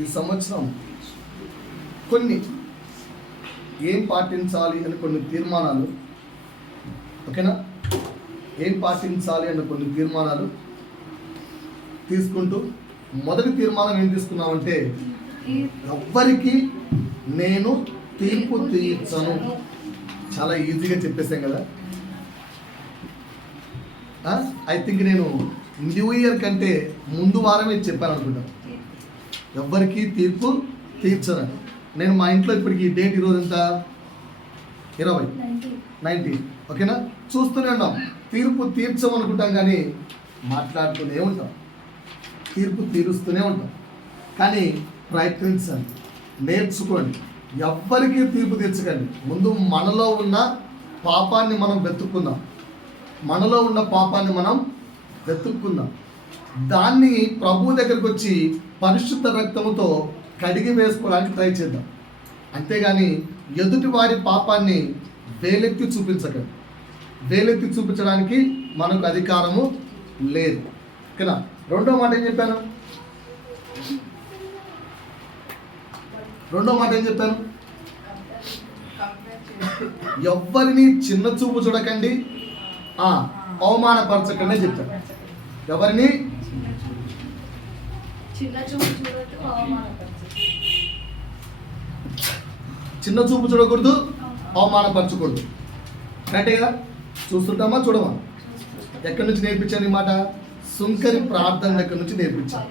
ఈ సంవత్సరం కొన్ని ఏం పాటించాలి అని కొన్ని తీర్మానాలు, ఓకేనా, ఏం పాటించాలి అన్న కొన్ని తీర్మానాలు తీసుకుంటూ, మొదటి తీర్మానం ఏం తీసుకున్నామంటే ఎవ్వరికి నేను తీర్పు తీర్చను. చాలా ఈజీగా చెప్పేసాం కదా. ఐ థింక్ నేను న్యూ ఇయర్ కంటే ముందు వారమే చెప్పాను అనుకుంటాను, ఎవ్వరికి తీర్పు తీర్చనని. నేను మా ఇంట్లో ఇప్పటికి డేట్ ఈరోజు ఎంత, 19, ఓకేనా. చూస్తూనే ఉన్నాం, తీర్పు తీర్చమనుకుంటాం కానీ మాట్లాడుతూనే ఉంటాం, తీర్పు తీరుస్తూనే ఉంటాం. కానీ ప్రయత్నించండి, నేర్చుకోండి, ఎవ్వరికీ తీర్పు తీర్చకండి. ముందు మనలో ఉన్న పాపాన్ని మనం వెతుక్కుందాం, మనలో ఉన్న పాపాన్ని మనం వెతుక్కుందాం. దాన్ని ప్రభు దగ్గరికి వచ్చి పరిశుద్ధ రక్తముతో కడిగి వేసుకోవడానికి ట్రై చేద్దాం. అంతేగాని ఎదుటి వారి పాపాన్ని వేలెత్తి చూపించకండి. వేలెత్తి చూపించడానికి మనకు అధికారము లేదు. ఓకేనా. రెండో మాట ఏం చెప్పాను? ఎవ్వరిని చిన్న చూపు చూడకండి, అవమానపరచకండి చెప్తాను. ఎవరిని చిన్న చూపు చూడకూడదు, అవమానపరచకూడదు. కరెక్టే కదా. చూస్తుంటామా, చూడమా? ఎక్కడి నుంచి నేర్పించాను ఈ మాట? సుంకరి ప్రార్థన దగ్గర నుంచి నేర్పించాను.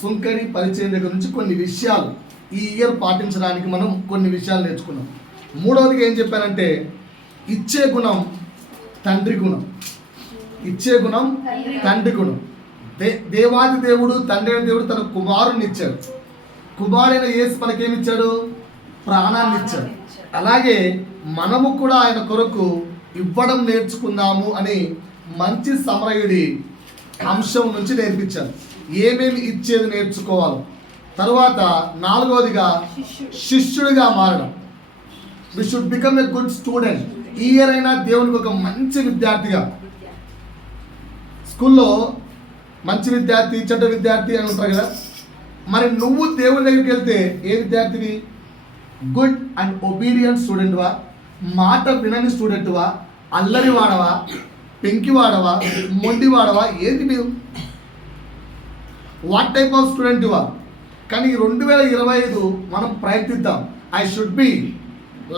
సుంకరి పరిచయం దగ్గర నుంచి కొన్ని విషయాలు ఈ ఇయర్ పాటించడానికి మనం కొన్ని విషయాలు నేర్చుకున్నాం. మూడవదిగా ఏం చెప్పానంటే ఇచ్చే గుణం తండ్రి గుణం. ఇచ్చే గుణం తండ్రి గుణం. దేవాది దేవుడు, తండ్రి అయిన దేవుడు తన కుమారుని ఇచ్చాడు. కుమారుడైన యేసు మనకేమిచ్చాడు? ప్రాణాన్ని ఇచ్చాడు. అలాగే మనము కూడా ఆయన కొరకు ఇవ్వడం నేర్చుకుందాము అని మంచి సమరయుడి అంశం నుంచి నేర్పించారు. ఏమేమి ఇచ్చేది నేర్చుకోవాలి. తర్వాత నాలుగవదిగా శిష్యుడిగా మారడం. We should become a good student. ఈ ఇయర్ అయినా దేవునికి ఒక మంచి విద్యార్థిగా. స్కూల్లో మంచి విద్యార్థి, చెడ్డ విద్యార్థి అని ఉంటారు కదా. మరి నువ్వు దేవుని దగ్గరికి వెళ్తే ఏ విద్యార్థివి? గుడ్ అండ్ ఒబీడియంట్ స్టూడెంట్వా? మాట వినని స్టూడెంట్వా? అల్లరి వాడవా? పెంకి వాడవా? మొండి వాడవా? ఏంటి మీరు? వాట్ టైప్ ఆఫ్ స్టూడెంట్ ఇవా? కానీ 2025 మనం ప్రయత్నిద్దాం. I should be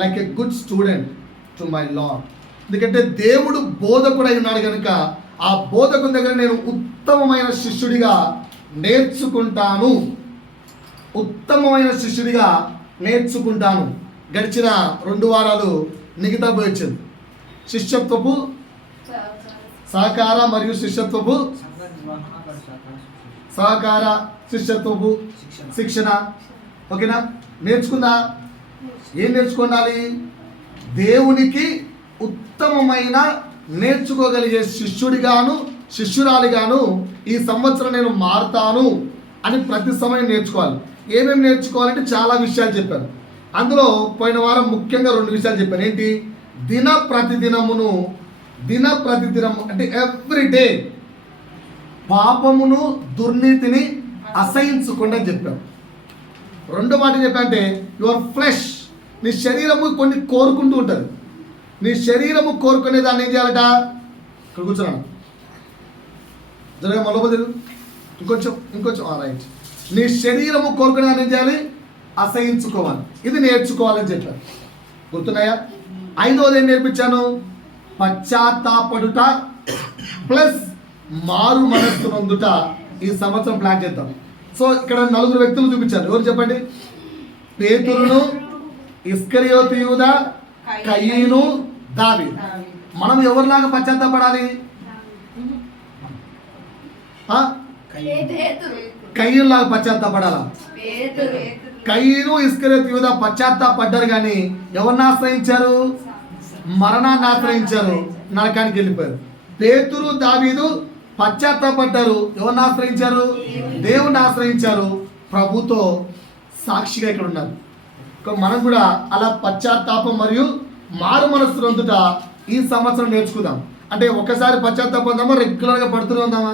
like a good student to my lord. ఎందుకంటే దేవుడు బోధకుడై ఉన్నాడు కనుక ఆ బోధకుని దగ్గర నేను ఉత్తమమైన శిష్యుడిగా నేర్చుకుంటాను. గడిచిన 2 వారాలు మిగతా వచ్చింది. శిష్యత్వపు సహకార మరియు శిష్యత్వపు శిక్షణ. ఓకేనా. నేర్చుకుందా? ఏం నేర్చుకోవాలి? దేవునికి ఉత్తమమైన నేర్చుకోగలిగే శిష్యుడిగాను శిష్యురాలిగాను ఈ సంవత్సరం నేను మారుతాను అని ప్రతి సమయం నేర్చుకోవాలి. ఏమేమి నేర్చుకోవాలంటే చాలా విషయాలు చెప్పాను. అందులో పోయిన వారం ముఖ్యంగా 2 విషయాలు చెప్పాను. ఏంటి? దిన ప్రతిదినము అంటే ఎవ్రీడే పాపమును దుర్నీతిని అసహించుకోండి అని చెప్పాను. రెండో మాట చెప్పంటే యువర్ ఫ్లెష్, నీ శరీరము కొన్ని కోరుకుంటూ ఉంటుంది. నీ శరీరము కోరుకునే దాన్ని ఏం చేయాలట? ఇక్కడ కూర్చున్నాను జరగా మళ్ళీ ఇంకొంచెం రైట్. నీ శరీరము కోరుకునే దాన్ని ఏం చేయాలి? అసహించుకోవాలి. ఇది నేర్చుకోవాలని చెప్పారు. గుర్తున్నాయా? 5వది ఏం నేర్పించాను? పశ్చాత్తాపడుట ప్లస్ మారు మనస్సు నొందుట ఈ సంవత్సరం ప్లాన్ చేద్దాం. సో ఇక్కడ 4 వ్యక్తులు చూపించారు. ఎవరు చెప్పండి? పేతురును, ఇస్కరియోతు యూదా, కయీను, దావీదు. మనం ఎవరిలాగా పశ్చాత్తాపడాలి? కయీనులాగా పశ్చాత్తాపడాలా? కయీను, ఇస్కరియోతు యూదా పశ్చాత్తాపడ్డారు కానీ ఎవరిని ఆశ్రయించారు? మరణాన్ని ఆశ్రయించారు, నరకానికి వెళ్ళిపోయారు. పేతురు, దావీదు పశ్చాత్తాపడ్డారు, ఎవరిని ఆశ్రయించారు? దేవుణ్ణి ఆశ్రయించారు. ప్రభుతో సాక్షిగా ఇక్కడ ఉన్నారు. మనం కూడా అలా పశ్చాత్తాపం మరియు మారు మనస్సు నొందుట ఈ సంవత్సరం నేర్చుకుందాం. అంటే ఒకసారి పశ్చాత్తాపం పొందామా, రెగ్యులర్గా పడుతూనే ఉందామా?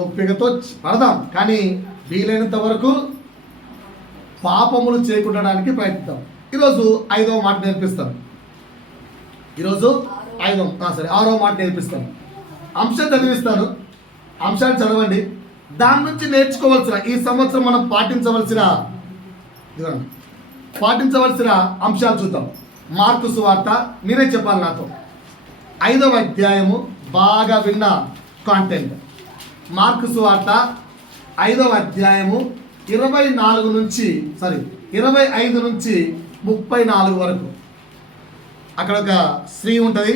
ఓపికతో పడదాం. కానీ వీలైనంత వరకు పాపములు చేయకుండడానికి ప్రయత్నిద్దాం. ఈరోజు 5వ మాట నేర్పిస్తాను. ఈరోజు 6వ మాట నేర్పిస్తాను. అంశం చదివిస్తాను. అంశాన్ని చదవండి. దాని నుంచి నేర్చుకోవాల్సిన ఈ సంవత్సరం మనం పాటించవలసిన అంశాలు చూద్దాం. మార్కు సువార్త, మీరే చెప్పాలి నాతో. 5వ అధ్యాయము, బాగా విన్న కాంటెంట్. మార్కు సువార్త 5వ అధ్యాయము 25 నుంచి 34 వరకు. అక్కడ ఒక స్త్రీ ఉంటుంది.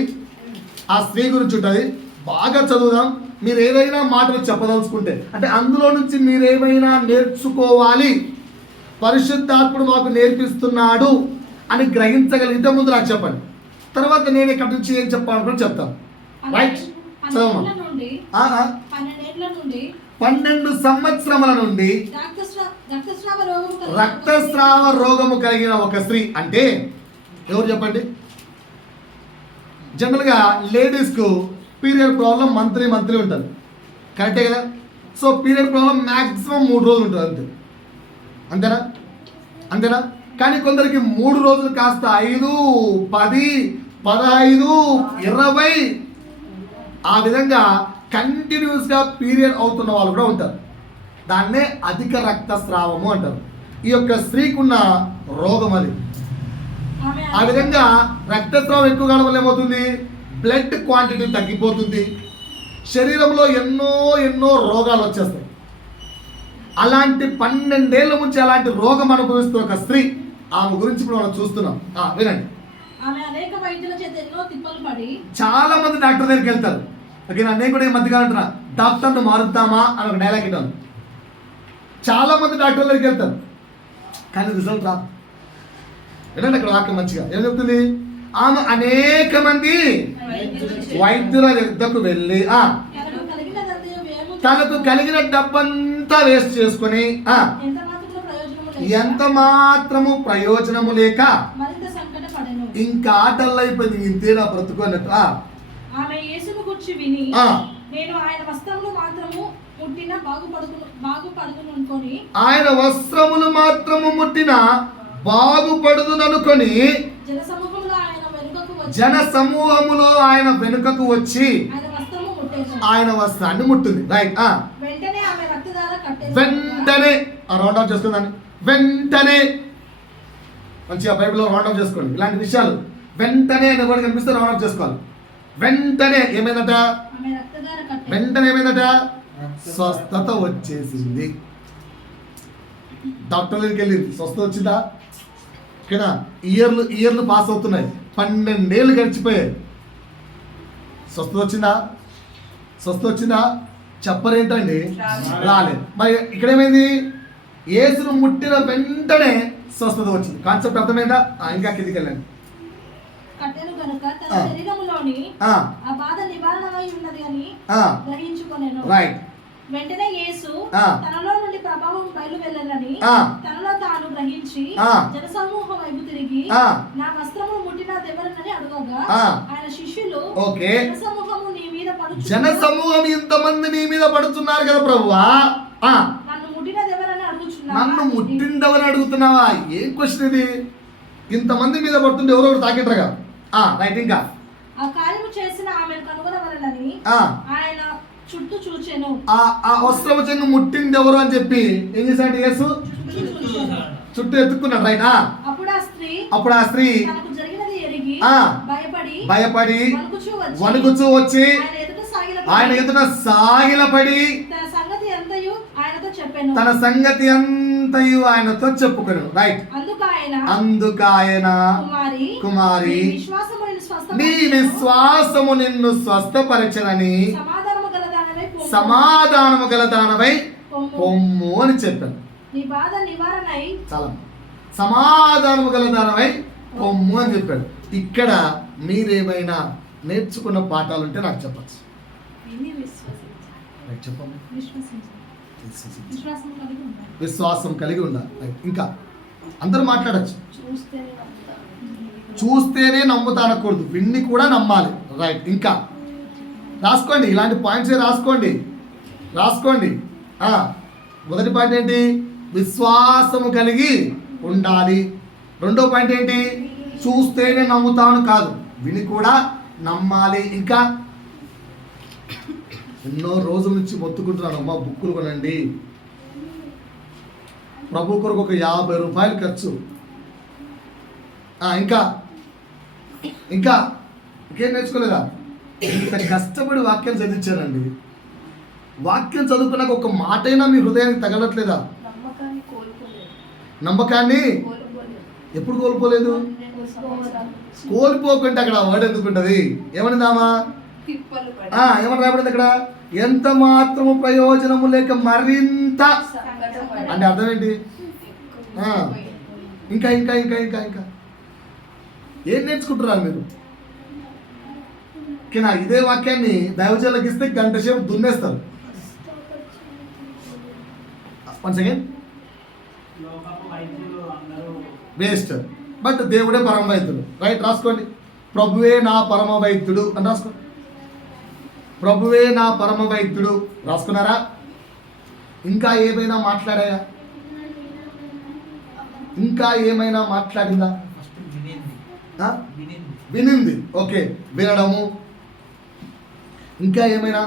ఆ స్త్రీ గురించి ఉంటుంది. బాగా చదువుదాం. మీరు ఏదైనా మాటలు చెప్పదలుచుకుంటే, అంటే అందులో నుంచి మీరేమైనా నేర్చుకోవాలి, పరిశుద్ధాత్ముడు మాకు నేర్పిస్తున్నాడు అని గ్రహించగలిగితే ముందు నాకు చెప్పండి. తర్వాత నేను ఇక్కడ నుంచి ఏం చెప్పాలనుకుని చెప్తాను. రైట్? 12 సంవత్సరముల నుండి రక్తస్రావ రోగము కలిగిన ఒక స్త్రీ. అంటే ఎవరు చెప్పండి? జనరల్గా లేడీస్కు పీరియడ్ ప్రాబ్లం మంత్లీ ఉంటుంది, కరెక్టే కదా? సో పీరియడ్ ప్రాబ్లం మ్యాక్సిమం 3 రోజులు ఉంటుంది. అంతేనా? కానీ కొందరికి 3 రోజులు కాస్త 5, 10, 15, 20 ఆ విధంగా కంటిన్యూస్గా పీరియడ్ అవుతున్న వాళ్ళు కూడా ఉంటారు. దాన్నే అధిక రక్తస్రావము అంటారు. ఈ యొక్క స్త్రీకి ఉన్న రోగం అది. ఆ విధంగా రక్తస్రావం ఎక్కువ కావడం వల్ల ఏమవుతుంది? బ్లడ్ క్వాంటిటీ తగ్గిపోతుంది. శరీరంలో ఎన్నో రోగాలు వచ్చేస్తాయి. అలాంటి 12 ఏళ్ళ నుంచి అలాంటి రోగం అనుభవిస్తున్న ఒక స్త్రీ, ఆమె గురించి ఇప్పుడు మనం చూస్తున్నాం. వినండి. చాలా మంది డాక్టర్ దగ్గరికి వెళ్తారు. ఓకే, నేను కూడా ఈ మధ్యకాలం అంటున్నా, డాక్టర్ను మారుద్దామా అని ఒక డైలాగ్ ఇటాను. చాలా మంది డాక్టర్ దగ్గరికి వెళ్తారు, కానీ రిజల్ట్ రాదు. వినండి అక్కడ వాక్యం మంచిగా ఏం చెప్తుంది? ఆమె అనేక మంది వైద్యుల వద్దకు వెళ్ళి తనకు కలిగిన డబ్బంతా వేస్ట్ చేసుకొని ఎంత మాత్రము ప్రయోజనము లేక ఇంకా ఆటల్లో అయిపోయింది, ఇంతేనా బ్రతుకు అన్నట్టు. ఆయన వస్త్రములు మాత్రము ముట్టిన బాగుపడుదుననుకొని జన సమూహములో ఆయన వెనుకకు వచ్చి ఆయన వస్త్రాన్ని ముట్టింది. రైట్? వెంటనే రౌండ్ ఆఫ్ చేసుకుందాన్ని. వెంటనే మంచిగా బైబిల్లో రౌండ్ ఆఫ్ చేసుకోండి. ఇలాంటి విషయాలు వెంటనే కూడా కనిపిస్తే రౌండ్ ఆఫ్ చేసుకోవాలి. వెంటనే ఏమైందట? స్వస్థత వచ్చేసింది. డాక్టర్ దగ్గరికి వెళ్ళింది, స్వస్థత వచ్చిందా? ఓకేనా? ఇయర్లు పాస్ అవుతున్నాయి, 12 ఏళ్ళు గడిచిపోయాయి. స్వస్థత వచ్చిందా? చెప్పరేంటండి? రాలేదు. మరి ఇక్కడ ఏమైంది? యేసును ముట్టిన వెంటనే స్వస్థత వచ్చింది. కాన్సెప్ట్ అర్థమైందా? ఇంకా కిందికి వెళ్ళండి. రైట్. వెంటనే యేసు తనలో నుండి ప్రభావం బయలువెళ్ళనని తనలో తాను గ్రహించి జనసమూహం వైపు తిరిగి నా వస్త్రము ముట్టినదెవరని అడగగా ఆయన శిష్యులు జనసమూహం ఇంతమంది నీ మీద పడుతున్నారు కదా ప్రభువా, నన్ను ముట్టినదెవరని అడుగుతున్నావా? ఏం క్వశ్చన్ ఇది? ఇంతమంది మీద పడుతుంటే ఎవరో తాకింటారుగా. రైట్. ఇంకా ఆ కార్యము చేసిన ఆమెను కనుగొనవలెనని ఆయన చుట్టూ చూచెను. ఆ వస్త్రము చెంగు ముట్టింది ఎవరు అని చెప్పి ఏం చేశాడు? యేసు చుట్టూ ఎత్తుకున్నాడు. రైట్. అప్పుడు ఆ స్త్రీ తనకు జరిగినది ఎరిగి భయపడి వణుకుచూ వచ్చి ఆయన ఎదుట సాగిలపడి తన సంగతి అంతయు ఆయనతో చెప్పుకొను. రైట్. అందుకాయన కుమారి నీ విశ్వాసము నిన్ను స్వస్థపరచనని సమాధానము గల దానవై పొమ్ము అని చెప్పాను. చాలా సమాధానము గల దానవై పొమ్ము అని చెప్పాడు. ఇక్కడ మీరేమైనా నేర్చుకున్న పాఠాలు ఉంటే నాకు చెప్పచ్చు. చెప్పండి. విశ్వాసం కలిగి ఉండాలి. ఇంకా అందరూ మాట్లాడచ్చు. చూస్తేనే నమ్ముతా అనకూడదు, విన్ని కూడా నమ్మాలి. రైట్. ఇంకా రాసుకోండి, ఇలాంటి పాయింట్స్ రాసుకోండి. మొదటి పాయింట్ ఏంటి? విశ్వాసము కలిగి ఉండాలి. రెండో పాయింట్ ఏంటి? చూస్తేనే నమ్ముతాను కాదు, విని కూడా నమ్మాలి. ఇంకా ఎన్నో రోజుల నుంచి మొత్తుకుంటున్నాను, అమ్మ బుక్కులు కొనండి, ప్రభు కొరకు ఒక 50 రూపాయలు ఖర్చు. ఇంకా ఇంకా ఇంకేం నేర్చుకోలేదా? ఇంత కష్టపడి వాక్యం చదివించానండి. వాక్యం చదువుకున్నాక ఒక మాటైనా మీ హృదయానికి తగలట్లేదా? నమ్మకాన్ని ఎప్పుడు కోల్పోలేదు? కోల్పోకుంటే అక్కడ వర్డ్ ఎందుకుంటది? ఏమనిదామా? ఏమని రాబడింది అక్కడ? ఎంత మాత్రము ప్రయోజనము లేక మరింత అంటే అర్థం ఏంటి? ఇంకా ఇంకా ఇంకా ఇంకా ఇంకా ఏం నేర్చుకుంటున్నారు మీరు? ఇదే వాక్యాన్ని దైవజనులకు ఇస్తే గంట సేపు దున్నేస్తారు. One second, waste. బట్ దేవుడే పరమ వైద్యుడు. రైట్, రాసుకోండి. ప్రభువే నా పరమ వైద్యుడు అని రాసుకోండి. ప్రభువే నా పరమ వైద్యుడు రాసుకున్నారా? ఇంకా ఏమైనా మాట్లాడాయా? ఇంకా ఏమైనా మాట్లాడిందా? వినింది. ఓకే, వినడము. ఇంకా ఏమైనా?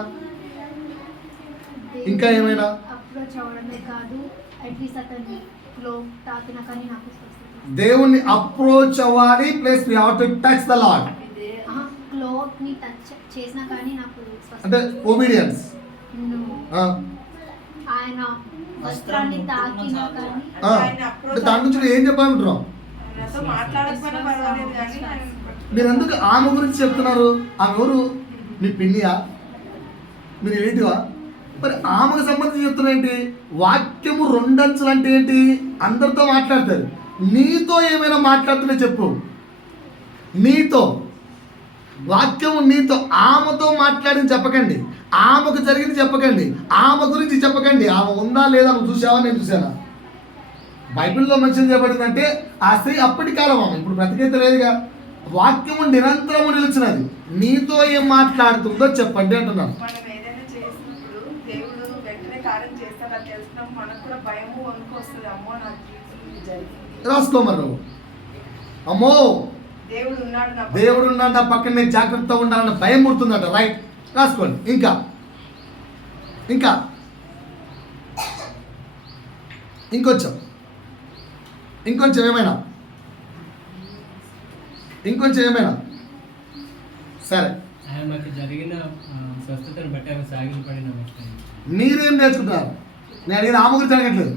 ఇంకా ఏమైనా? దేవుణ్ణి అప్రోచ్ అవ్వాలి, plus we have to touch the lord. అంటే ఒబీడియన్స్. ఆయన వస్త్రాన్ని తాకినా కానీ దాని నుంచి ఏం చెప్పాలంటున్నాం? మీరు ఎందుకు ఆమె గురించి చెప్తున్నారు? ఆమె ఎవరు? మీ పిన్నియా? మీరు ఏంటివా? మరి ఆమెకు సంబంధించి చెప్తున్నా ఏంటి? వాక్యము 2 అంచులు అంటే ఏంటి? అందరితో మాట్లాడతారు. నీతో ఏమైనా మాట్లాడుతున్నా చెప్పు. నీతో వాక్యము నీతో, ఆమెతో మాట్లాడింది చెప్పకండి, ఆమెకు జరిగింది చెప్పకండి, ఆమె గురించి చెప్పకండి. ఆమె ఉందా లేదా నువ్వు చూసావా, నేను చూసానా? బైబిల్లో మెన్షన్ చేయబడిందంటే ఆ స్త్రీ అప్పటి కాలం ఆమె, ఇప్పుడు బ్రతికైతే లేదుగా. వాక్యము నిరంతరము నిలిచినది. నీతో ఏం మాట్లాడుతుందో చెప్పండి అంటున్నాను. రాసుకోమరు నువ్వు. అమ్మో దేవుడు ఉన్నాడు నా పక్కన, నేను జాగ్రత్తగా ఉండాలన్న భయం పుడుతుందట. రైట్, రాసుకోండి. ఇంకా ఇంకా ఇంకొంచెం ఇంకొంచెం ఏమైనా సరే. మీరేం నేర్చుకుంటున్నారు? నేను అడిగిన ఆమె గురించి అడగట్లేదు.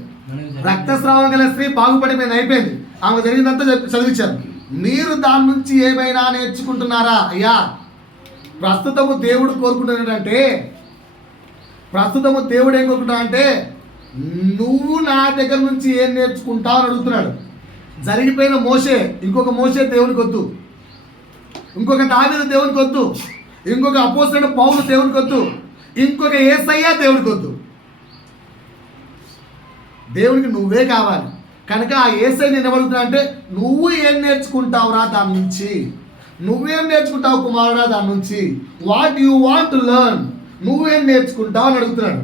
రక్తస్రావం గల స్త్రీ బాగుపడిపోయింది, అయిపోయింది. ఆమె జరిగిందంతా చదివించారు. మీరు దాని నుంచి ఏమైనా నేర్చుకుంటున్నారా? అయ్యా, ప్రస్తుతము దేవుడు కోరుకుంటున్నాడంటే, ప్రస్తుతము దేవుడు ఏం కోరుకుంటున్నాడంటే, నువ్వు నా దగ్గర నుంచి ఏం నేర్చుకుంటావు అని అడుగుతున్నాడు. జరిగిపోయిన మోషే, ఇంకొక మోషే దేవునికి వద్దు, ఇంకొక దావీదు దేవునికి వద్దు, ఇంకొక అపోస్తలుడైన పౌలు దేవునికి వద్దు, ఇంకొక యేసయ్య దేవునికి వద్దు. దేవునికి నువ్వే కావాలి. కనుక ఆ యేసయ్య నేను అడుగుతున్నా అంటే, నువ్వు ఏం నేర్చుకుంటావురా దాని నుంచి? నువ్వేం నేర్చుకుంటావు కుమారుడా దాని నుంచి? What you want to learn? నువ్వేం నేర్చుకుంటావు అని అడుగుతున్నాడు.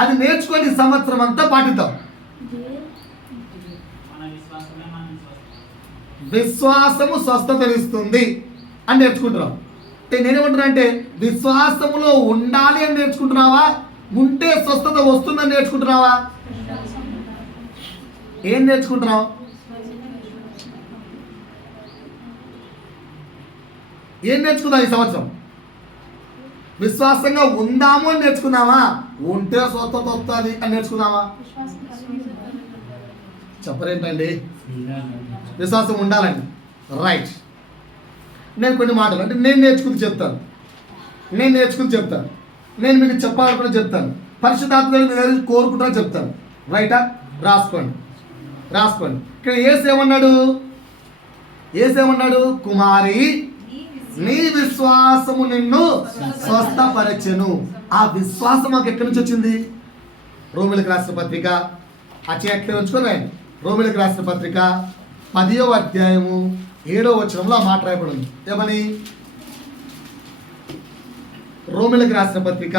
అది నేర్చుకొని సంవత్సరం అంతా పాటిద్దాం. విశ్వాసము స్వస్థతనిస్తుంది అని నేర్చుకుంటున్నావు. నేనేమంటున్నా అంటే, విశ్వాసములో ఉండాలి అని నేర్చుకుంటున్నావా? ఉంటే స్వస్థత వస్తుందని నేర్చుకుంటున్నావా? ఏం నేర్చుకుంటున్నావు? ఏం నేర్చుకుందాం ఈ సంవత్సరం? విశ్వాసంగా ఉందాము అని నేర్చుకుందామా? ఉంటే స్వస్థత వస్తుంది అని నేర్చుకుందామా? చెప్పరేంటండి? విశ్వాసం ఉండాలండి. రైట్, నేను కొన్ని మాటలు అంటే నేను నేర్చుకుని చెప్తాను, నేను మీకు చెప్పాలనుకుని చెప్తాను. పరిశుద్ధాత్మ మీ దగ్గర కోరుకుంటున్నా చెప్తాను. రైటా? రాసుకోండి. ఇక్కడ ఏసేమన్నాడు? కుమారి, నీ విశ్వాసము నిన్ను స్వస్థపరచెను. ఆ విశ్వాసం మాకు ఎక్కడి నుంచి వచ్చింది? రోమిలకు రాసిన పత్రిక, ఆ చేట్లే ఉంచుకొని రాయండి. రోమిలకు రాసిన పత్రిక 10వ అధ్యాయము 7వ వచనంలో ఆ మాట రాయబడింది. ఏమని? రోమిలకు రాసిన పత్రిక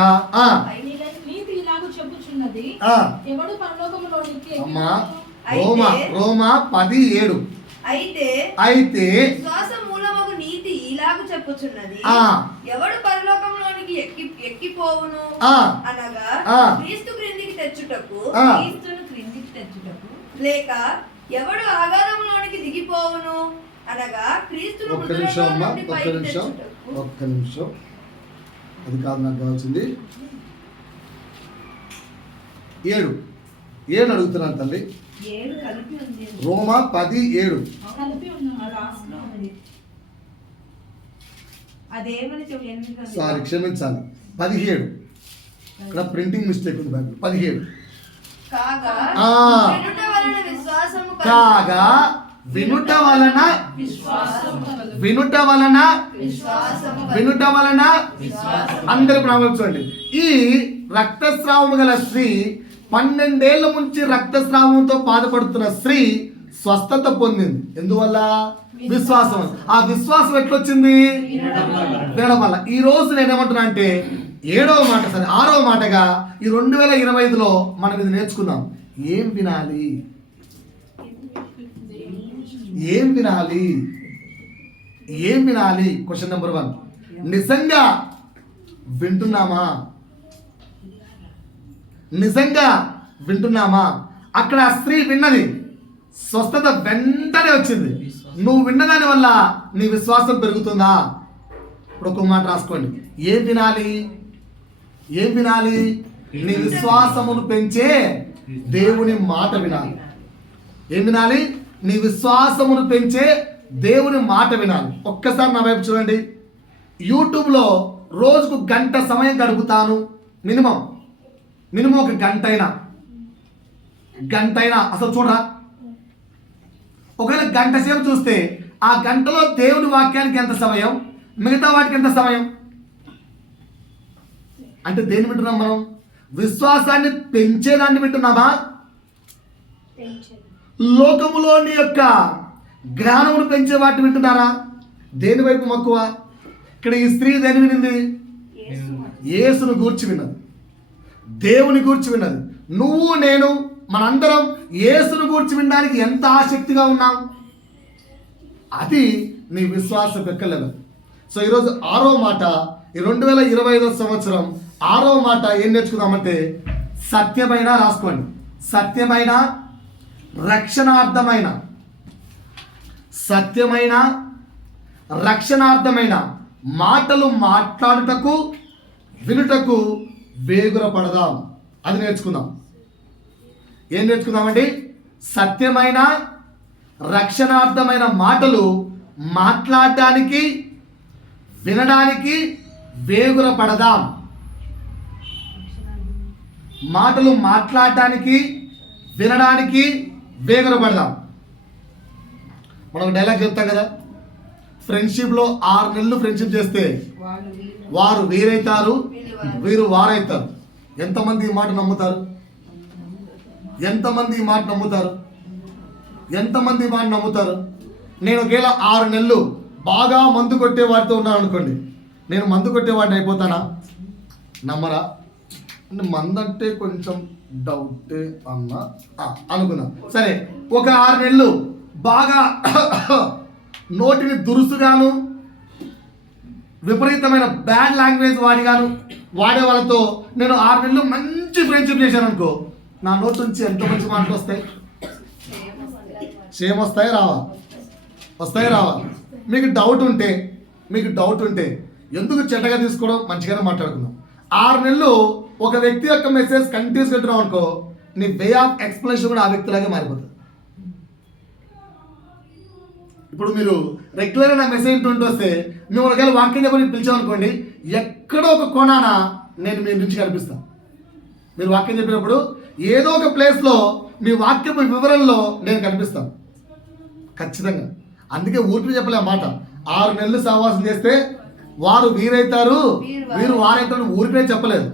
చెప్పుచున్నది, ఆ, ఎవడు పరలోకములోనికి అమ్మా ఎక్కిపోవును? రోమా 10:7. అయితే విశ్వాస మూలమగు నీతి ఇలాగు చెప్పుచున్నది, ఆ, ఎవడు పరలోకంలోనికి ఎక్కిపోవును ఆ, అనగా ఆ, క్రీస్తు క్రిందికి తెచ్చుటకు, ఆ, క్రీస్తును క్రిందికి తెచ్చుటకు, లేక ఎవడు ఆగాధంలోనికి దిగిపోవును అనగా క్రీస్తును ఒక్క మృతులలో నిమిషం అమ్మా, నుండి ఒక్క పైకి నిమిషం, తెచ్చుటకు. ఒక్క నిమిషం. అది కాదు నాకు కావాల్సింది. 7 అడుగుతున్నాను తల్లి. 7 కలిపి ఉంది. రోమా 10:7. కలిపి ఉంది లాస్ట్లో ఉంది. అదేమని చెప్పి 8 సారీ, క్షమించాలి, 17. ఇక్కడ ప్రింటింగ్ మిస్టేక్ ఉంది బ్యాంక్. 17. కాగా ఆ. వినుట వలన విశ్వాసము కలుగును. కాగా వినుట వలన వినుట వలన వినుట వలన అందరు ప్రారంభించండి. ఈ రక్తస్రావము గల స్త్రీ 12 ఏళ్ల నుంచి రక్తస్రావంతో బాధపడుతున్న స్త్రీ స్వస్థత పొందింది. ఎందువల్ల? విశ్వాసం. ఆ విశ్వాసం ఎట్లొచ్చింది? వినడం వల్ల. ఈ రోజు నేనేమంటున్నా అంటే 6వ మాటగా ఈ 2025లో మనం ఇది నేర్చుకుందాం. ఏం వినాలి, ఏం వినాలి, ఏం వినాలి? Question number 1. నిజంగా వింటున్నామా? నిజంగా వింటున్నామా? అక్కడ ఆ స్త్రీ విన్నది, స్వస్థత వెంటనే వచ్చింది. నువ్వు విన్నదాని వల్ల నీ విశ్వాసం పెరుగుతుందా? ఇప్పుడు ఒక మాట రాసుకోండి. ఏం వినాలి? ఏం వినాలి? నీ విశ్వాసమును పెంచే దేవుని మాట వినాలి. ఏం వినాలి? నీ విశ్వాసమును పెంచే దేవుని మాట వినాలి. ఒక్కసారి నా వైపు చూడండి. యూట్యూబ్లో రోజుకు గంట సమయం గడుపుతాను. మినిమం 1 గంట అయినా అసలు చూడరా. ఒకవేళ గంట సేపు చూస్తే ఆ గంటలో దేవుని వాక్యానికి ఎంత సమయం, మిగతా వాటికి ఎంత సమయం? అంటే దేన్ని వింటున్నాం మనం? విశ్వాసాన్ని పెంచేదాన్ని వింటున్నామా? లోకములోని యొక్క జ్ఞానమును పెంచే వాటిని వింటున్నారా? దేని వైపు మక్కువ? ఇక్కడ ఈ స్త్రీ దేని వినింది? యేసును గూర్చి విన్నది, దేవుని గూర్చి విన్నది. నువ్వు నేను మనందరం యేసును గూర్చి వినడానికి ఎంత ఆసక్తిగా ఉన్నాం? అది నీ విశ్వాసం ఎక్కలేదు. సో ఈరోజు 6వ మాట, ఈ 2025 సంవత్సరం 6వ మాట ఏం నేర్చుకుందామంటే సత్యమైన, రాసుకోండి, సత్యమైన రక్షణార్థమైన, సత్యమైన రక్షణార్థమైన మాటలు మాట్లాడుటకు వినుటకు వేగురపడదాం. అది నేర్చుకుందాం. ఏం నేర్చుకుందామండి? సత్యమైన రక్షణార్థమైన మాటలు మాట్లాడటానికి వినడానికి వేగురపడదాం. మాటలు మాట్లాడటానికి వినడానికి వేగురపడదాం. మనం డైలాగ్ చెప్తాం కదా, ఫ్రెండ్షిప్లో 6 నెలలు ఫ్రెండ్షిప్ చేస్తే వారు వీరైతారు, వీరు వారైతారు. ఎంతమంది ఈ మాట నమ్ముతారు? ఎంతమంది ఈ మాట నమ్ముతారు? ఎంతమంది ఈ మాట నమ్ముతారు? నేను ఒకవేళ 6 నెలలు బాగా మందు కొట్టే వాడితో ఉన్నాను అనుకోండి, నేను మందు కొట్టేవాడిని అయిపోతానా? నమ్మరా? మందంటే కొంచెం డౌటే అన్నా అనుకుందాం. సరే, ఒక 6 నెలలు బాగా నోటిని దురుసుగాను విపరీతమైన బ్యాడ్ లాంగ్వేజ్ వాడే వాళ్ళతో నేను 6 నెలలు మంచి ఫ్రెండ్షిప్ చేశాను అనుకో, నా నోటి నుంచి ఎంత మంచి మాటలు వస్తాయి? సేమ్ వస్తాయి రావా? వస్తాయి రావా? మీకు డౌట్ ఉంటే ఎందుకు చెడ్డగా తీసుకోవడం, మంచిగానే మాట్లాడుకుందాం. 6 నెలలు ఒక వ్యక్తి యొక్క మెసేజ్ కంటిన్యూస్ పెట్టినావు అనుకో, నీ వే ఆఫ్ ఎక్స్ప్లెనేషన్ కూడా ఆ వ్యక్తిలాగే మారిపోతుంది. ఇప్పుడు మీరు రెగ్యులర్గా నా మెసేజ్ ఉంటూ వస్తే మేము ఒకవేళ వాక్యం చెప్పని పిలిచామనుకోండి, ఎక్కడో ఒక కోణాన నేను మీ నుంచి కనిపిస్తాను. మీరు వాక్యం చెప్పినప్పుడు ఏదో ఒక ప్లేస్లో మీ వాక్యపు వివరణలో నేను కనిపిస్తాను ఖచ్చితంగా. అందుకే ఊరికి చెప్పలే మాట. 6 నెలలు సహవాసం చేస్తే వారు వీరైతారు, వీరు వారైతారు, ఊరికే చెప్పలేదు.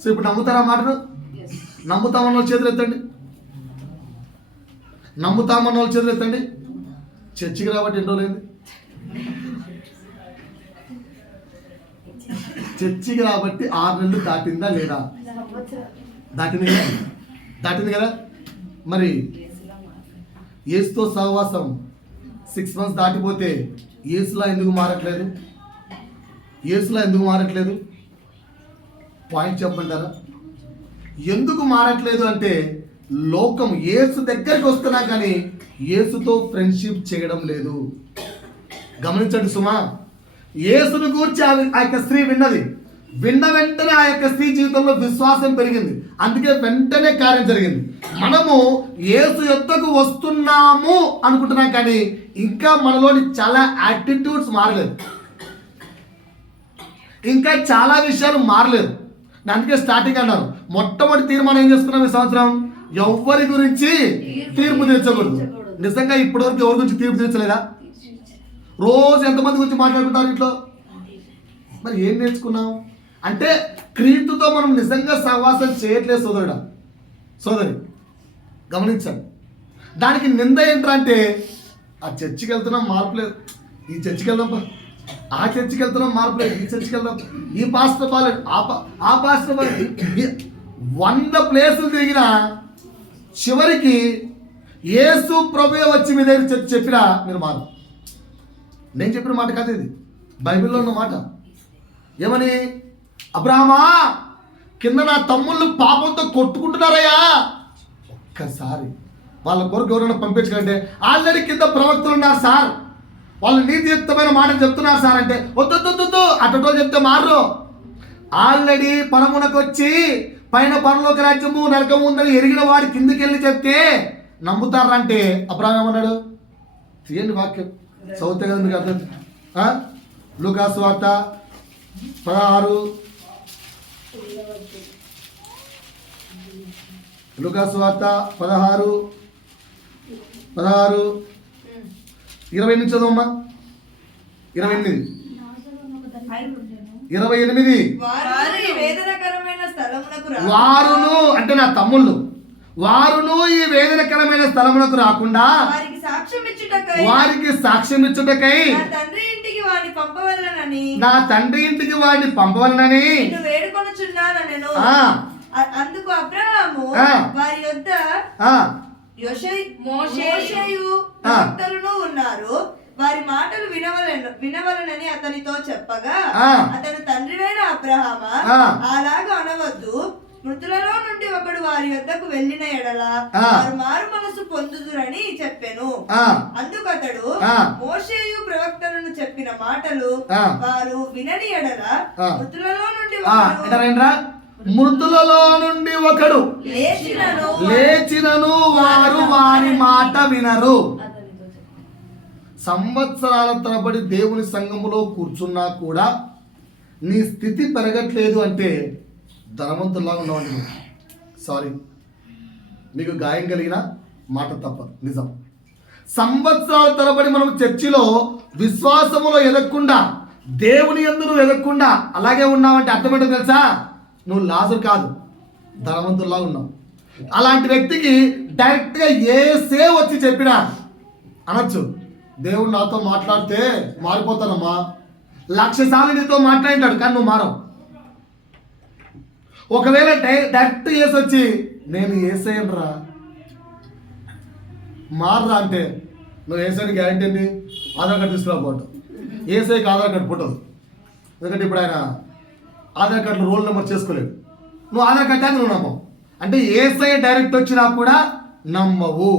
సో ఇప్పుడు నమ్ముతారా మాటను? నమ్ముతామన్న వాళ్ళు చేతులు ఎత్తండి. నమ్ముతామన్న వాళ్ళు చేతులు ఎత్తండి. చర్చికి రాబట్టి ఎన్ని రోజులైంది? చర్చికి రాబట్టి 6 నెలలు దాటిందా లేదా? దాటింది కదా. మరి యేసుతో సహవాసం 6 months దాటిపోతే యేసులా ఎందుకు మారట్లేదు? పాయింట్ చెప్పమంటారా? ఎందుకు మారట్లేదు అంటే లోకం యేసు దగ్గరికి వస్తున్నా కానీ యేసుతో ఫ్రెండ్షిప్ చేయడం లేదు. గమనించండి సుమా, యేసును గూర్చి ఆ యొక్క స్త్రీ విన్న వెంటనే ఆ యొక్క స్త్రీ జీవితంలో విశ్వాసం పెరిగింది. అందుకే వెంటనే కార్యం జరిగింది. మనము యేసు యొద్దకు వస్తున్నాము అనుకుంటున్నాం కానీ ఇంకా మనలోని చాలా యాటిట్యూడ్స్ మారలేదు, ఇంకా చాలా విషయాలు మారలేదు. అందుకే స్టార్టింగ్ అన్నారు, మొట్టమొదటి తీర్మానం ఏం చేసుకున్నాం ఈ సంవత్సరం? ఎవరి గురించి తీర్పు తీర్చకూడదు. నిజంగా ఇప్పటివరకు ఎవరి గురించి తీర్పు తీర్చలేదా? రోజు ఎంతమంది గురించి మాట్లాడుకుంటారు ఇంట్లో? మరి ఏం నేర్చుకున్నాం అంటే క్రీస్తుతో మనం నిజంగా సహవాసం చేయట్లేదు సోదరి గమనించండి. దానికి నింద ఏంటంటే ఆ చర్చికి వెళ్తున్నాం మార్పులేదు, ఈ చర్చికి వెళ్దాం, ఆ చర్చికి వెళ్తున్నాం మార్పులేదు, ఈ చర్చికి వెళ్దాం, ఈ పాస్టర్ బాలేదు, ఆ పాస్టర్ బాలేదు, 100 ప్లేసులు తిరిగినా చివరికి యేసు ప్రభువే వచ్చి మీ దగ్గర చెప్పినా మీరు మారు. నేను చెప్పిన మాట కాదు ఇది, బైబిల్లో ఉన్న మాట. ఏమని? అబ్రహమా, కింద నా తమ్ముళ్ళు పాపంతో కొట్టుకుంటున్నారయ్యా, ఒక్కసారి వాళ్ళ కొరకు ఎవరైనా పంపించకంటే ఆల్రెడీ కింద ప్రవక్తలు ఉన్నారు సార్, వాళ్ళు నీతియుక్తమైన మాటలు చెప్తున్నారు సార్ అంటే వద్దు అటో చెప్తే మారు. ఆల్రెడీ పరమునకు వచ్చి పైన పరలోక రాజ్యము నరకము ఉందని ఎరిగిన వాడు కిందికి వెళ్ళి చెప్తే నమ్ముతారంటే అబ్రహాం ఏమన్నాడు? తీయండి వాక్యం చదివితే కదా మీకు అర్థం. లూకా సువార్త 16, లూకా సువార్త 16 20 నుంచి చదవమ్మా. 28 వారును అంటే నా తమ్ముళ్ళు వారును ఈ వేదనకరమైన స్థలమునకు రాకుండా వారికి సాక్ష్యం ఇచ్చుటకై నా తండ్రి ఇంటికి వాడిని పంపవలనని అందుకు అబ్రహాము వారి యొద్ద మోషేయు భక్తులను ఉన్నారు, వారి మాటలు వినవలనని అతనితో చెప్పగా అతను తండ్రివైన అబ్రహామా అలాగా అనవద్దు, మృతులలో నుండి ఒకడు వారి యొద్దకు వెళ్ళిన ఎడల వారు మారు మనసు పొందుదురని చెప్పెను. అందుకు అతడు మోషేయు ప్రవక్తలను చెప్పిన మాటలు వారు వినని ఎడల మృతులలో నుండి ఒకడు లేచినను వారు వారి మాట వినరు. సంవత్సరాల తరబడి దేవుని సంఘములో కూర్చున్నా కూడా నీ స్థితి పెరగట్లేదు అంటే ధనవంతుల్లా ఉన్నామండి. సారీ, మీకు గాయం కలిగిన మాట తప్ప నిజం. సంవత్సరాల తరబడి మనం చర్చిలో విశ్వాసములో ఎదగకుండా, దేవుని యందు నువ్వు ఎదగకుండా అలాగే ఉన్నావంటే అర్థం ఏంటో తెలుసా? నువ్వు లాజరు కాదు, ధనవంతుల్లా ఉన్నావు. అలాంటి వ్యక్తికి డైరెక్ట్గా యేసే వచ్చి చెప్పినా అనొచ్చు, దేవుడు నాతో మాట్లాడితే మారిపోతానమ్మా, 1,00,000 సార్లు నీతో మాట్లాడింటాడు కానీ నువ్వు మారవు. ఒకవేళ డైరెక్ట్ యేసు వచ్చి నేను యేసయ్యనురా మారరా అంటే నువ్వు యేసయ్యని గ్యారెంటీ ఏంటి? ఆధార్ కార్డు తీసుకురాబోటు. యేసయ్యకి ఆధార్ కార్డు పుట్టదు, ఎందుకంటే ఇప్పుడు ఆయన ఆధార్ కార్డులో రోల్ నెంబర్ చేసుకోలేడు. నువ్వు ఆధార్ కార్డు దాన్ని నువ్వు నమ్మవు అంటే యేసయ్య డైరెక్ట్ వచ్చినా కూడా నమ్మవు.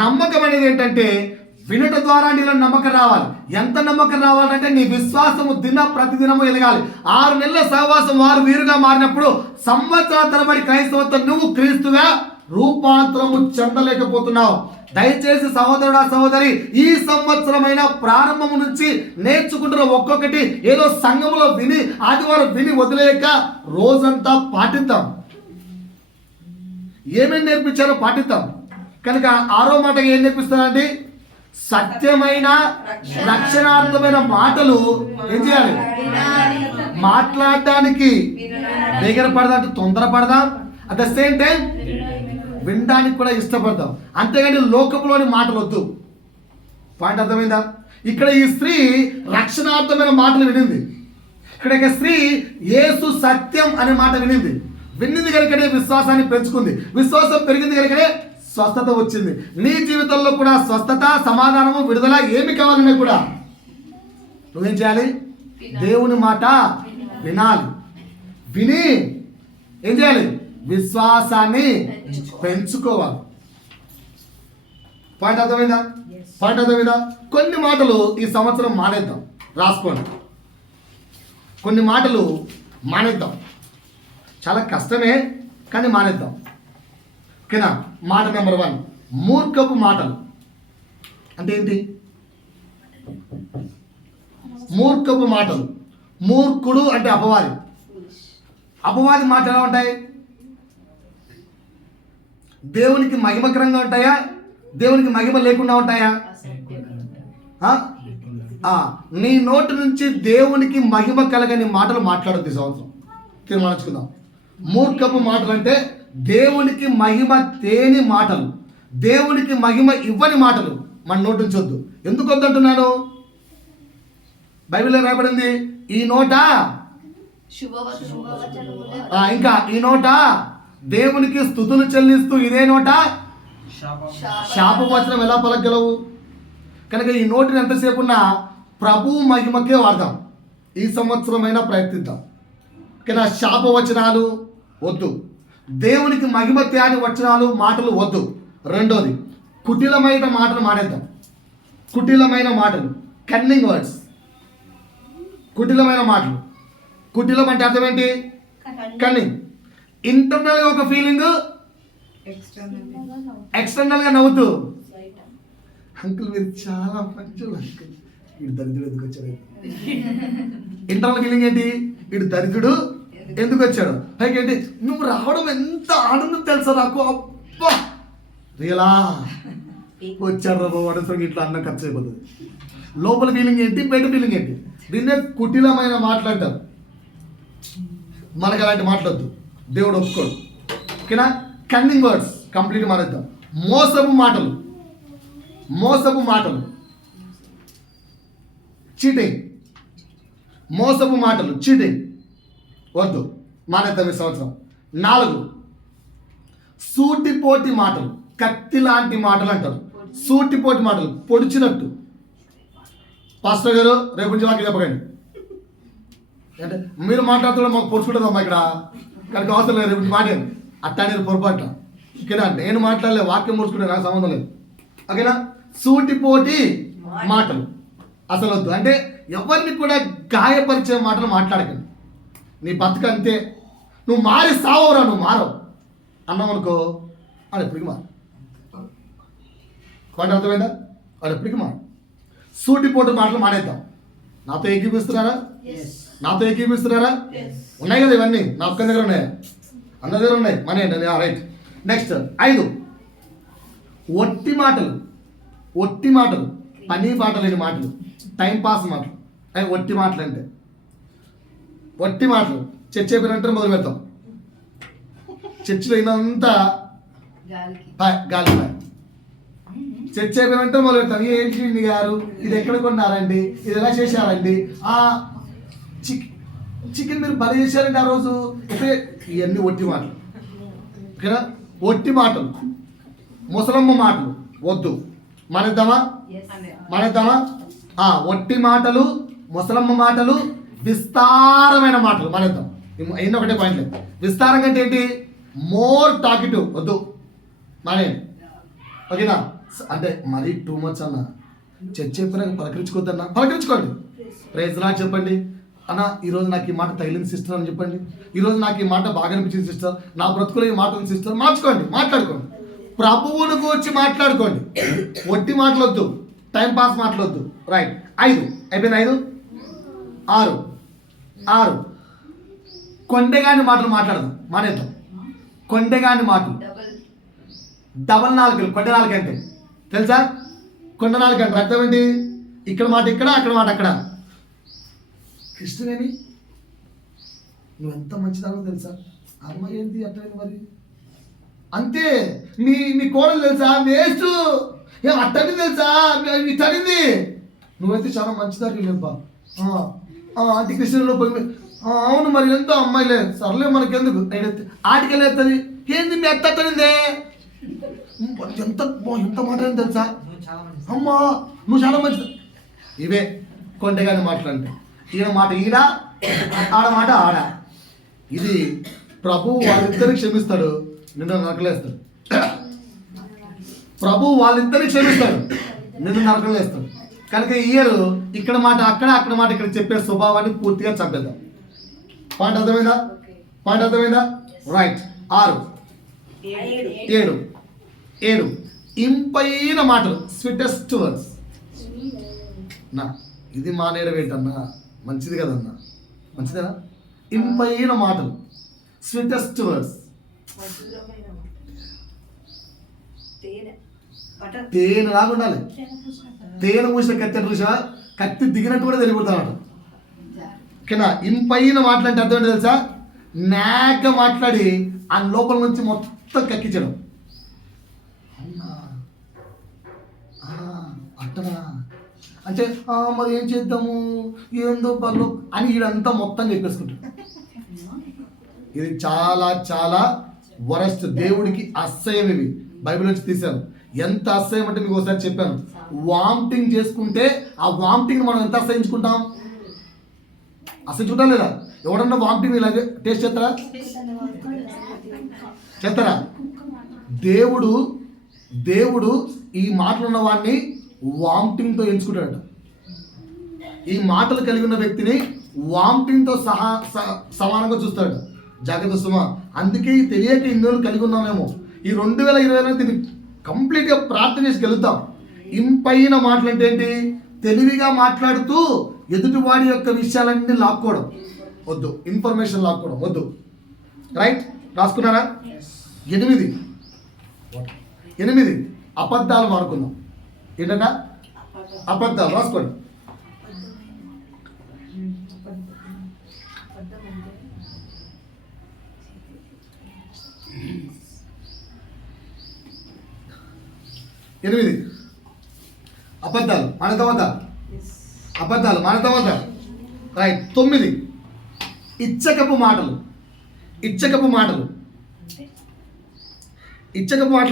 నమ్మకం అనేది ఏంటంటే వినట ద్వారా నీలో నమ్మకం రావాలి. ఎంత నమ్మకం రావాలంటే నీ విశ్వాసము ప్రతిదినము ఎదగాలి. 6 నెలల సహవాసం వారు వీరుగా మారినప్పుడు సంవత్సరాల తరబడి క్రైస్తవత్వం నువ్వు క్రీస్తుగా రూపాంతరము చెందలేకపోతున్నావు. దయచేసి సహోదరుడా సహోదరి, ఈ సంవత్సరమైన ప్రారంభము నుంచి నేర్చుకుంటున్న ఒక్కొక్కటి ఏదో సంఘములో విని ఆదివారం విని వదిలేక రోజంతా పాటిద్దాం. ఏమేమి నేర్పించారో పాటిద్దాం. కనుక 6వ మాటగా ఏం నేర్పిస్తారండి? సత్యమైన రక్షణార్థమైన మాటలు ఏం చేయాలి? మాట్లాడడానికి దగ్గర పడదాం, తొందరపడదాం, అట్ ద సేమ్ టైం వినడానికి కూడా ఇష్టపడతాం. అంతేగాని లోకంలోని మాటలు వద్దు. పాయింట్ అర్థమైందా? ఇక్కడ ఈ స్త్రీ రక్షణార్థమైన మాటలు వినింది. ఇక్కడ స్త్రీ యేసు సత్యం అనే మాట వినింది. విన్నది కనుకనే విశ్వాసాన్ని పెంచుకుంది. విశ్వాసం పెరిగింది కనుకనే స్వస్థత వచ్చింది. నీ జీవితంలో కూడా స్వస్థత, సమాధానము, విడుదల ఏమి కావాలన్నా కూడా నువ్వేం చేయాలి? దేవుని మాట వినాలి. విని ఏం చేయాలి? విశ్వాసాన్ని పెంచుకోవాలి. పాయింట్ అర్థమైందా? కొన్ని మాటలు ఈ సంవత్సరం మానేద్దాం. రాసుకోండి. కొన్ని మాటలు మానేద్దాం. చాలా కష్టమే, కానీ మానేద్దాం. ఓకేనా? మాట నెంబర్ 1, మూర్ఖపు మాటలు. అంటే ఏంటి? మూర్ఖపు మాటలు. మూర్ఖుడు అంటే అపవాది. అపవాది మాటలు ఎలా ఉంటాయి? దేవునికి మహిమకరంగా ఉంటాయా? దేవునికి మహిమ లేకుండా ఉంటాయా? నీ నోటి నుంచి దేవునికి మహిమ కలగని మాటలు మాట్లాడొద్దు ఈ సంవత్సరం. తీర్మానించుకుందాం. మూర్ఖపు మాటలు అంటే దేవునికి మహిమ తేని మాటలు, దేవునికి మహిమ ఇవ్వని మాటలు మన నోటి నుంచి వద్దు. ఎందుకు వద్దంటున్నాను? బైబిల్లో రాయబడింది, ఈ నోట ఇంకా ఈ నోట దేవునికి స్తుతులు చెల్లిస్తూ ఇదే నోట శాపవచనం ఎలా పలకగలవు? కనుక ఈ నోటిని ఎంతసేపు ఉన్నా ప్రభు మహిమకే వాడదాం. ఈ సంవత్సరమైనా ప్రయత్నిద్దాం. కానీ శాపవచనాలు వద్దు, దేవునికి మహిమ త్యాని వచనాలు మాటలు వద్దు. రెండోది, కుటిలమైన మాటలు మానేద్దాం. కుటిలమైన మాటలు, కన్నింగ్ వర్డ్స్. కుటిలమైన మాటలు. కుటిలం అంటే అర్థం ఏంటి? కన్నింగ్. ఇంటర్నల్గా ఒక ఫీలింగ్, ఎక్స్టర్నల్గా నవ్వుతూ, అంకుల్ మీరు చాలా మంచి అంకుల్, వీడు దరిద్రుడు ఎందుకు వచ్చాడు? ఇంటర్నల్ ఫీలింగ్ ఏంటి? వీడు దరిద్రుడు ఎందుకు వచ్చాడు? పైకి ఏంటి? నువ్వు రావడం ఎంత ఆనందం తెలుసా నాకు, అబ్బా రియలా వచ్చాడు రా బాబు అనేసరికి ఇట్లా అన్నం ఖర్చు అయిపోతుంది. లోపల ఫీలింగ్ ఏంటి? బయట ఫీలింగ్ ఏంటి? దీన్నే కుటిలమైన మాటలు అంటారు. మనకు అలాంటి మాట్లాడద్దు, దేవుడు ఒప్పుకోడు. ఓకేనా? కన్నింగ్ వర్డ్స్ కంప్లీట్ మానేద్దాం. మోసపు మాటలు. మోసపు మాటలు, చీటింగ్. మోసపు మాటలు, చీటింగ్ వద్దు, మానేద్దాం ఈ సంవత్సరం. 4, సూటిపోటి మాటలు. కత్తి లాంటి మాటలు అంటారు. సూటిపోటి మాటలు, పొడిచినట్టు. పాస్టర్ గారు రేపు నుంచి మాకు చెప్పకండి అంటే మీరు మాట్లాడుతున్నా మాకు పొడుచుకుంటుందమ్మా ఇక్కడ, కనుక అవసరం లేదు. రేపు మాట అట్టా నేను పొరపాటు. ఓకేనా? నేను మాట్లాడలేదు, వాక్యం పొడుచుకుంటే నాకు సంబంధం లేదు. ఓకేనా? సూటిపోటి మాటలు అసలు వద్దు. అంటే ఎవరిని కూడా గాయపరిచే మాటలు మాట్లాడకండి. నీ బతుకు అంతే, నువ్వు మారి సావరా, నువ్వు మారవు అన్నాం అనుకో, అది ఎప్పటికి మారు. పాట అర్థమైందా? అది ఎప్పటికి మారు. సూటిపోటు మాటలు మానేద్దాం. నాతో ఏకీపిస్తున్నారా? ఉన్నాయి కదా ఇవన్నీ, నా ఒక్క దగ్గర ఉన్నాయా? అందరి దగ్గర ఉన్నాయి. మనేండి రైట్. నెక్స్ట్ 5, ఒట్టి మాటలు. ఒట్టి మాటలు, పని పాట లేని మాటలు, టైంపాస్ మాటలు. ఒట్టి మాటలు అంటే ఒట్టి మాటలు. చర్చ అయిపోయినంటే మొదలు పెడతాం. చర్చిలో అయినంతా గాలి. చర్చ అయిపోయినంటే మొదలు పెడతాం. ఏంటి గారు ఇది ఎక్కడ కొన్నారండి, ఇది ఎలా చేశారండి, చికెన్ మీరు బలి చేశారండి ఆ రోజు. ఇవన్నీ ఒట్టి మాటలు. ఓకేనా? ఒట్టి మాటలు, ముసలమ్మ మాటలు వద్దు, మానేద్దామా? ఒట్టి మాటలు, ముసలమ్మ మాటలు, విస్తారమైన మాటలు మానేద్దాం. అయిన ఒకటే పాయింట్ లేదు. విస్తారంగా అంటే ఏంటి? మోర్ టాకిటివ్ వద్దు, మానేయండి. ఓకేనా? అంటే మరీ టూ మచ్ అన్న. చర్చ చెప్పినాక పలకరించుకోవద్దన్నా, పలకరించుకోండి. ప్రైజ్ లార్డ్ చెప్పండి. అన్న ఈరోజు నాకు ఈ మాట తగిలింది సిస్టర్ అని చెప్పండి. ఈరోజు నాకు ఈ మాట బాగా అనిపించింది సిస్టర్, నా బ్రతుకులో ఈ మాట ఉంది సిస్టర్. మార్చుకోండి, మాట్లాడుకోండి. ప్రభువును గురించి మాట్లాడుకోండి. ఒట్టి మాటలొద్దు, టైంపాస్ మాటలొద్దు. రైట్. 5 అయిపోయింది. 6 కొండెగాని మాటలు మాట్లాడదాం, మానేద్దాం. కొండెగాని మాటలు. డబల్ నాలుకలు. కొండ నాలుక అంటే తెలుసా? కొండ నాలుక అంటే అర్థం ఏంటి? ఇక్కడ మాట ఇక్కడ, అక్కడ మాట అక్కడ. కృష్ణుని నువ్వెంత మంచిదానో తెలుసా? అమ్మాయి ఏంటి అట్లయింది మరి అంతే. మీ కోడలు తెలుసా? వేస్ట్. ఏం అట్టని తెలుసా? ఇట్టనింది. నువ్వైతే చాలా మంచిదాన్ని లేపా. అంటే కృష్ణులో పోయి అవును మరి ఎంతో అమ్మాయిలే సర్లే మనకెందుకు ఆటికెళ్ళేస్తుంది ఏంది మీ ఎత్తనిందే ఎంత ఎంత మాట ఏంది తెలుసా అమ్మా నువ్వు చాలా మంచిది ఇవే కొండగాని మాటలంటే ఈయన మాట ఈడ ఆడ మాట ఆడ ఇది ప్రభు వాళ్ళిద్దరికి క్షమిస్తాడు నిన్ను నరకలేస్తాడు ప్రభు వాళ్ళిద్దరికి క్షమిస్తాడు నిన్ను నరకలేస్తాడు కనుక ఇయర్ ఇక్కడ మాట అక్కడ మాట ఇక్కడ చెప్పే స్వభావాన్ని పూర్తిగా చంపేద్దాం పాయింట్ అర్థమైందా రైట్ 6 7 ఇంపైన మాటలు స్వీటెస్ట్ వర్డ్స్ నా ఇది మానేయడం ఏంటన్నా మంచిది కదన్నా మంచిదేనా ఇంపైన మాటలు స్వీటెస్ట్ వర్డ్స్ తేనె లాగా ఉండాలి తేనె మూసిన కత్తి చూసా కత్తి దిగినట్టు కూడా తెలియబడతాడు ఓకేనా ఇంపైన మాట్లాడితే అర్థం ఏంటో తెలుసా నాగ్గా మాట్లాడి ఆ లోపల నుంచి మొత్తం కక్కించడం అవునా అట్టనా అంటే మరి ఏం చేద్దాము ఏందో బల్లో అని వీడంతా మొత్తం చెప్పేసుకుంటాడు ఇది చాలా చాలా వరస్ట్ దేవుడికి అసహ్యం ఇవి బైబిల్ నుంచి తీశాను ఎంత అసహ్యం అంటే మీకు ఒకసారి చెప్పాను వామిటింగ్ చేసుకుంటే ఆ వామిటింగ్ మనం ఎంత అసహించుకుంటాం అసహించుకుంటాం లేదా ఎవడన్నా వామిటింగ్ ఇలాగే టేస్ట్ చేస్తారా దేవుడు ఈ మాటలు ఉన్న వాడిని వామిటింగ్తో ఎంచుకుంటాడట ఈ మాటలు కలిగి ఉన్న వ్యక్తిని వామిటింగ్తో సమానంగా చూస్తాడు జాగ్రత్త సుమ అందుకే తెలియక ఇన్ని రోజులు కలిగి ఉన్నామేమో ఈ 2020 దీన్ని కంప్లీట్గా ప్రార్థన చేసి గెలుద్దాం ఇంపైన మాటలు అంటే ఏంటి తెలివిగా మాట్లాడుతూ ఎదుటివాడి యొక్క విషయాలన్నీ లాక్కోవడం వద్దు ఇన్ఫర్మేషన్ లాక్కోవడం వద్దు రైట్ రాసుకున్నారా 8 అబద్ధాలు మానుకుందాం ఏంటంట అబద్ధాలు రాసుకోండి అబద్ధాలు మానతవద్దా రైట్ 9 ఇచ్చకపు మాటలు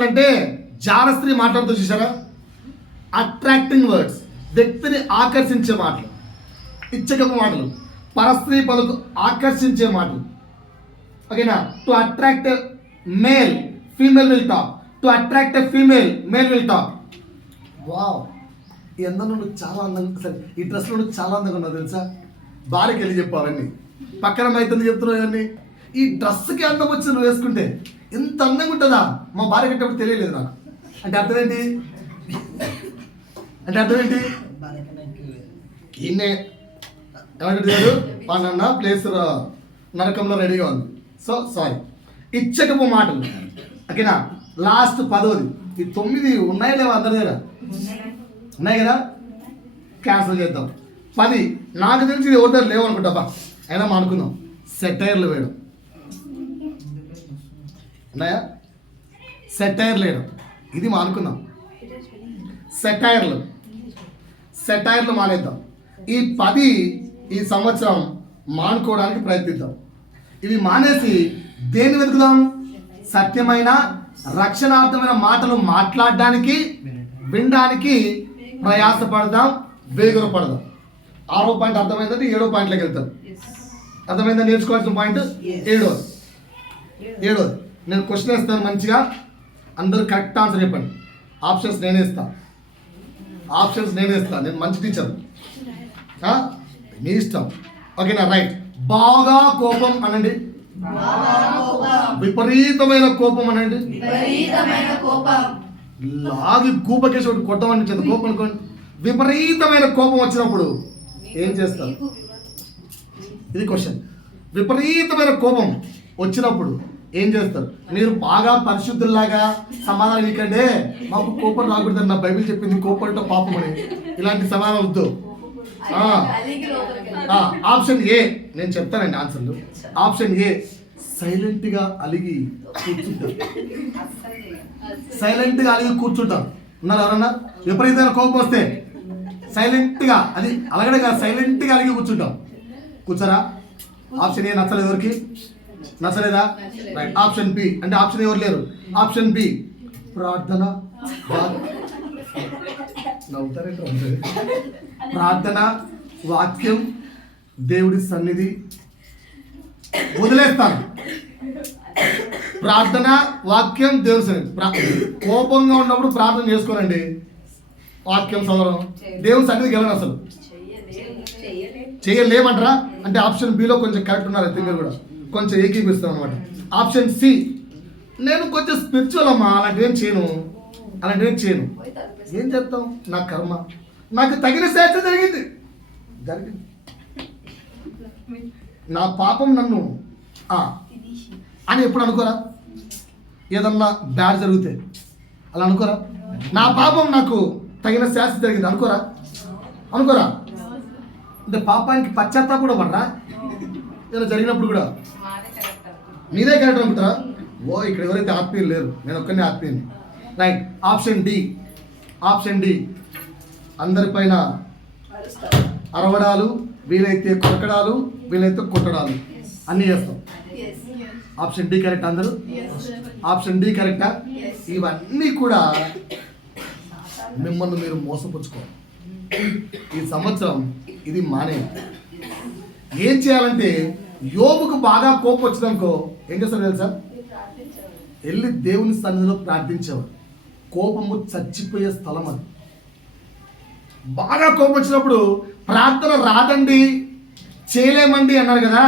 అంటే జారస్త్రీ మాట్లాడుతూ చూసారా అట్రాక్టింగ్ వర్డ్స్ వ్యక్తిని ఆకర్షించే మాటలు ఇచ్చకపు మాటలు పరస్త్రీ పలుకు ఆకర్షించే మాటలు ఓకేనా to attract male female will talk to attract a female male will talk wow ఈ అందంలో నువ్వు చాలా అందంగా సరే ఈ డ్రెస్లో నువ్వు చాలా అందంగా ఉన్నావు తెలుసా భార్యకి వెళ్ళి చెప్పు అవన్నీ పక్కన మైతుంది చెప్తున్నావు ఇవన్నీ ఈ డ్రెస్కి అందం వచ్చి నువ్వు వేసుకుంటే ఎంత అందంగా ఉంటుందా మా భార్య కట్టేప్పుడు తెలియలేదు నాకు అంటే అర్థం ఏంటి ఈయనే ఏమంటారు పన్నెండు ప్లేస్ నరకంలో రెడీగా ఉంది సో సారీ ఇచ్చకపు మాటలు ఓకేనా లాస్ట్ 10 ఈ 9 ఉన్నాయా లేవా అందరి దగ్గర ఉన్నాయి కదా క్యాన్సిల్ చేద్దాం 10 నాకు తెలిసి ఇది ఎవరి దగ్గర లేవు అనుకుంటా అయినా మానుకుందాం సెటైర్లు వేయడం ఉన్నాయా సెటైర్లు వేయడం ఇది మానుకుందాం సెటైర్లు మానేద్దాం ఈ 10 ఈ సంవత్సరం మానుకోవడానికి ప్రయత్నిద్దాం ఇవి మానేసి దేన్ని వెతుకుదాం సత్యమైన రక్షణార్థమైన మాటలు మాట్లాడడానికి వినడానికి ప్రయాసపడదాం వేగురపడదాం 6వ పాయింట్ అర్థమైందంటే 7వ పాయింట్లోకి వెళ్తాం అర్థమైందని నేర్చుకోవాల్సిన పాయింట్ 7వ నేను క్వశ్చన్ వేస్తాను మంచిగా అందరూ కరెక్ట్ ఆన్సర్ చెప్పండి ఆప్షన్స్ నేనే ఇస్తాను నేను మంచి టీచర్ మీ ఇష్టం ఓకేనా రైట్ బాగా కోపం అనండి విపరీతమైన కోపం అనండి లాగి గూపకేసి ఒకటి కొట్టమని కోపం అనుకోండి విపరీతమైన కోపం వచ్చినప్పుడు ఏం చేస్తారు ఇది క్వశ్చన్ విపరీతమైన కోపం వచ్చినప్పుడు ఏం చేస్తారు మీరు బాగా పరిశుద్ధుల్లాగా సమాధానం ఇవ్వకండి మాకు కోపం రాకూడదని నా బైబిల్ చెప్పింది కోపంతో పాపం అని ఇలాంటి సమాధానం వద్దు ఆప్షన్ ఏ నేను చెప్తానండి ఆన్సర్లు ఆప్షన్ ఏ సైలెంట్గా అలిగి కూర్చుంటాం ఉన్నారు ఎవరన్నా విపరీతమైన కోపం వస్తే సైలెంట్గా అది అలగడగా సైలెంట్గా అలిగి కూర్చుంటాం కూర్చోరా ఆప్షన్ ఏ నచ్చలేదు ఎవరికి? నచ్చలేదా? రైట్. ఆప్షన్ బి అంటే ఆప్షన్ ఎవరు లేరు. ఆప్షన్ బి ప్రార్థన ప్రార్థన వాక్యం దేవుడి సన్నిధి వదిలేస్తాను. ప్రార్థన వాక్యం దేవుడి సన్నిధి. కోపంగా ఉన్నప్పుడు ప్రార్థన చేసుకోనండి, వాక్యం చదవడం, దేవుని సన్నిధికి వెళ్ళను అసలు చేయలేమంటారా? అంటే ఆప్షన్ బిలో కొంచెం కరెక్ట్ ఉన్నారు అయితే మీరు కూడా కొంచెం ఏకీపిస్తాం అనమాట. ఆప్షన్ సి నేను కొంచెం స్పిరిచువల్ అమ్మా, అలాంటివేం చేయను, అలాంటివేం చేయను. ఏం చేస్తాం, నా కర్మ, నాకు తగిన శాస్త్ర జరిగింది, నా పాపం నన్ను అని ఎప్పుడు అనుకోరా? ఏదన్నా బ్యాడ్ జరిగితే అలా అనుకోరా? నా పాపం నాకు తగిన శాస్త్ర జరిగింది అనుకోరా? అనుకోరా? అంటే పాపానికి పశ్చాత్తాపం కూడా పడరా? ఏదైనా జరిగినప్పుడు కూడా మీదే కరెక్ట్ అనుకుంటారా? ఓ ఇక్కడ ఎవరైతే ఆత్మీయులు లేరు, నేను ఒక్కనే ఆత్మీయుని. Right. Option D. Option D అందరిపైన అరవడాలు, వీలైతే కొరకడాలు, వీలైతే కొట్టడాలు అన్నీ చేస్తాం. ఆప్షన్ డి కరెక్ట్ అందరూ? ఆప్షన్ డి కరెక్టా? ఇవన్నీ కూడా మిమ్మల్ని మీరు మోసపుచ్చుకోవాలి. ఈ సంవత్సరం ఇది మానే. ఏం చేయాలంటే యోబుకు బాగా కోపం వచ్చిందనుకో ఏం చేస్తారు తెలుసా? వెళ్ళి దేవుని సన్నిధిలో ప్రార్థించేవాడు. కోపము చచ్చిపోయే స్థలం అది. బాగా కోపం వచ్చినప్పుడు ప్రార్థన రాదండి, చేయలేమండి అన్నారు కదా.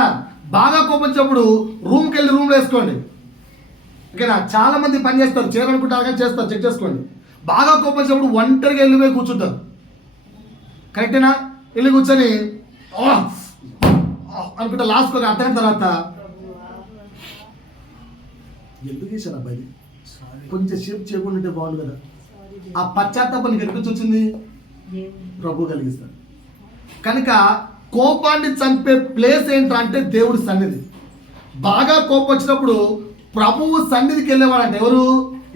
బాగా కోపం వచ్చినప్పుడు రూమ్కి వెళ్ళి రూమ్లో వేసుకోండి. ఓకేనా? చాలా మంది పని చేస్తారు, చేయాలనుకుంటారు కానీ చేస్తారు, చెక్ చేసుకోండి. బాగా కోపం వచ్చినప్పుడు ఒంటరిగా వెళ్ళిపోయి కూర్చుంటారు. కరెక్టేనా? వెళ్ళి కూర్చొని అనుకుంటా లాస్ట్ ఒక అర్థం తర్వాత ఎందుకు చేశాను అబ్బాయి, కొంచెం సేపు చేయకుండా ఉంటే బాగుంది కదా. ఆ పశ్చాత్తాపం నీకు ఎక్కడికి వచ్చింది? ప్రభు కలిగిస్తాడు. కనుక కోపాన్ని చంపే ప్లేస్ ఏంటంటే దేవుడి సన్నిధి. బాగా కోపం వచ్చినప్పుడు ప్రభువు సన్నిధికి వెళ్ళేవాడంటే ఎవరు?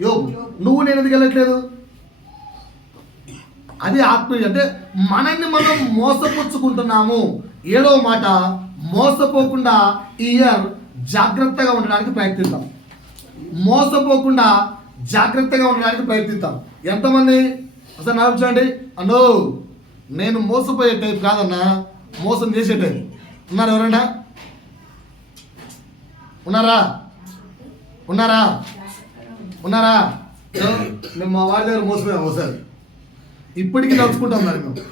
యోబు. నువ్వు నేను ఎందుకు వెళ్ళట్లేదు? అది ఆత్మీయ అంటే మనల్ని మనం మోసపుచ్చుకుంటున్నాము. 7వ మాట, మోసపోకుండా ఈ ఇయర్ జాగ్రత్తగా ఉండడానికి ప్రయత్నిద్దాం. మోసపోకుండా జాగ్రత్తగా ఉండడానికి ప్రయత్నిద్దాం. ఎంతమంది అసలు నాకు చూడండి, అన్నో నేను మోసపోయే టైప్ కాదన్నా, మోసం చేసే టైప్ ఉన్నారు ఎవరన్నా? ఉన్నారా? ఉన్నారా? ఉన్నారా? మేము మా వారి దగ్గర మోసపోయాం ఒకసారి, ఇప్పటికీ తలుచుకుంటాం. మరి మేము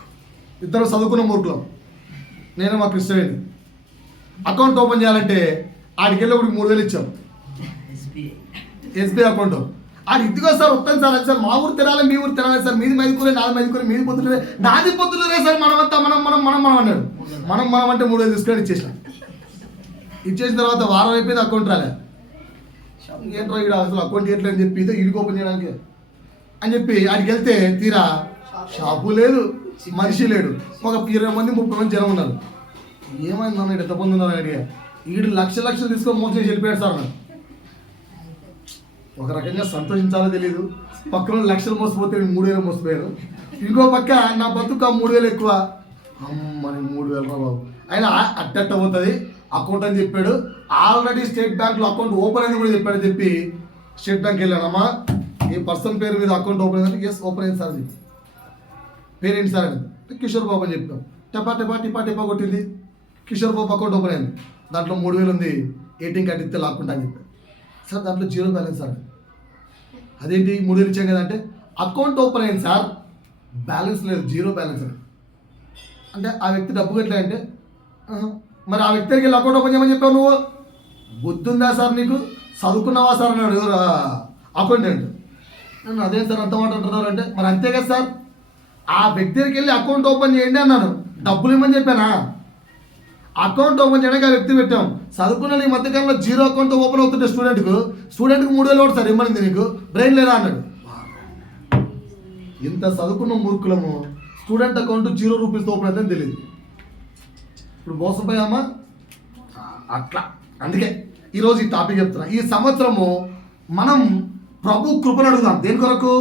ఇద్దరు చదువుకున్న మూర్ఖులం, నేను మా క్రిస్టియన్. అకౌంట్ ఓపెన్ చేయాలంటే ఆడికి వెళ్ళి ఒకటి 3,000 ఇచ్చాం, ఎస్బీఐ అకౌంట్. ఆడు ఇదిగో సార్ వస్తాను సార్, అది సార్ మా ఊరు తినాలి, మీ ఊరు తినాలి సార్, మీది మైదుకూరే, నాది మైదుకూరే, మీది పొద్దులే, నాది పొద్దులే సార్, మనమంతా మనం మనం మనం మనం అన్నాడు. మనం అంటే 3,000 తీసుకొని ఇచ్చేసిన. ఇచ్చేసిన తర్వాత వారం అయిపోయింది, అకౌంట్ రాలే. ఏంట్రా ఇక్కడ అసలు అకౌంట్ ఇవ్వట్లేదు అని చెప్పి ఇడికి ఓపెన్ చేయడానికి అని చెప్పి ఆడికి వెళ్తే తీరా షాపు లేదు, మనిషి లేడు, ఒక 20 మంది 30 మంది జనం ఉన్నారు. ఏమైంది అన్న ఎంత మంది ఉన్నారు అడిగా. ఈడు లక్షలు తీసుకొని మోసం చేసి వెళ్ళిపోయాడు సార్ అన్నాడు. ఒక రకంగా సంతోషించాలో తెలియదు. పక్కన లక్షలు మోసపోతే 3,000 మోసపోయారు. ఇంకో పక్క నా బతుకు 3,000 ఎక్కువ, అమ్మని 3,000 బాబు. అయినా అట్టట్ట పోతుంది అకౌంట్ అని చెప్పాడు. ఆల్రెడీ స్టేట్ బ్యాంక్లో అకౌంట్ ఓపెన్ అయింది కూడా చెప్పాడు. చెప్పి స్టేట్ బ్యాంక్ వెళ్ళానమ్మా, ఈ పర్సన్ పేరు మీద అకౌంట్ ఓపెన్ అయింది. ఎస్ ఓపెన్ అయింది సార్. అది పేరేంటి సార్ అని కిషోర్ బాబు అని చెప్పాం. టిపా కొట్టింది, కిషోర్ బాబు అకౌంట్ ఓపెన్ అయింది. దాంట్లో 3,000 ఉంది, ATM కార్డు ఇస్తే లాక్కుంటా అని చెప్పాను. సార్ దాంట్లో 0 బ్యాలెన్స్ సార్. అదేంటి 3,000 ఇచ్చాం కదా అంటే అకౌంట్ ఓపెన్ అయింది సార్, బ్యాలెన్స్ లేదు, 0 బ్యాలెన్స్ అంటే ఆ వ్యక్తి డబ్బు కట్టలే అంటే మరి ఆ వ్యక్తికి వెళ్ళి అకౌంట్ ఓపెన్ చేయమని చెప్పావు. నువ్వు బుద్ధుందా సార్ నీకు, చదువుకున్నావా సార్ అన్నాడు ఎవరు అకౌంటెంట్. నన్ను అదేం సార్ అంత మాట అంటున్నారు అంటే మరి అంతే కదా సార్, ఆ వ్యక్తి దగ్గరికి వెళ్ళి అకౌంట్ ఓపెన్ చేయండి అన్నాను, డబ్బులు ఇవ్వమని చెప్పానా? అకౌంట్ ఓపెన్ చేయడానికి ఆ వ్యక్తి పెట్టాం. చదువుకున్న ఈ మధ్యకాలంలో 0 అకౌంట్ ఓపెన్ అవుతుంటే స్టూడెంట్కి 3,000 ఒకటి సార్ ఇమ్మనింది, నీకు బ్రెయిన్ లేదా అన్నాడు. ఇంత చదువుకున్న మూర్ఖులము స్టూడెంట్ అకౌంట్ 0 రూపీస్ ఓపెన్ అవుతుందని తెలియదు. ఇప్పుడు మోసపోయామా? అట్లా. అందుకే ఈరోజు ఈ టాపిక్ చెప్తున్నా. ఈ సంవత్సరము మనం ప్రభు కృపను అడుగుదాం. దేని కొరకు?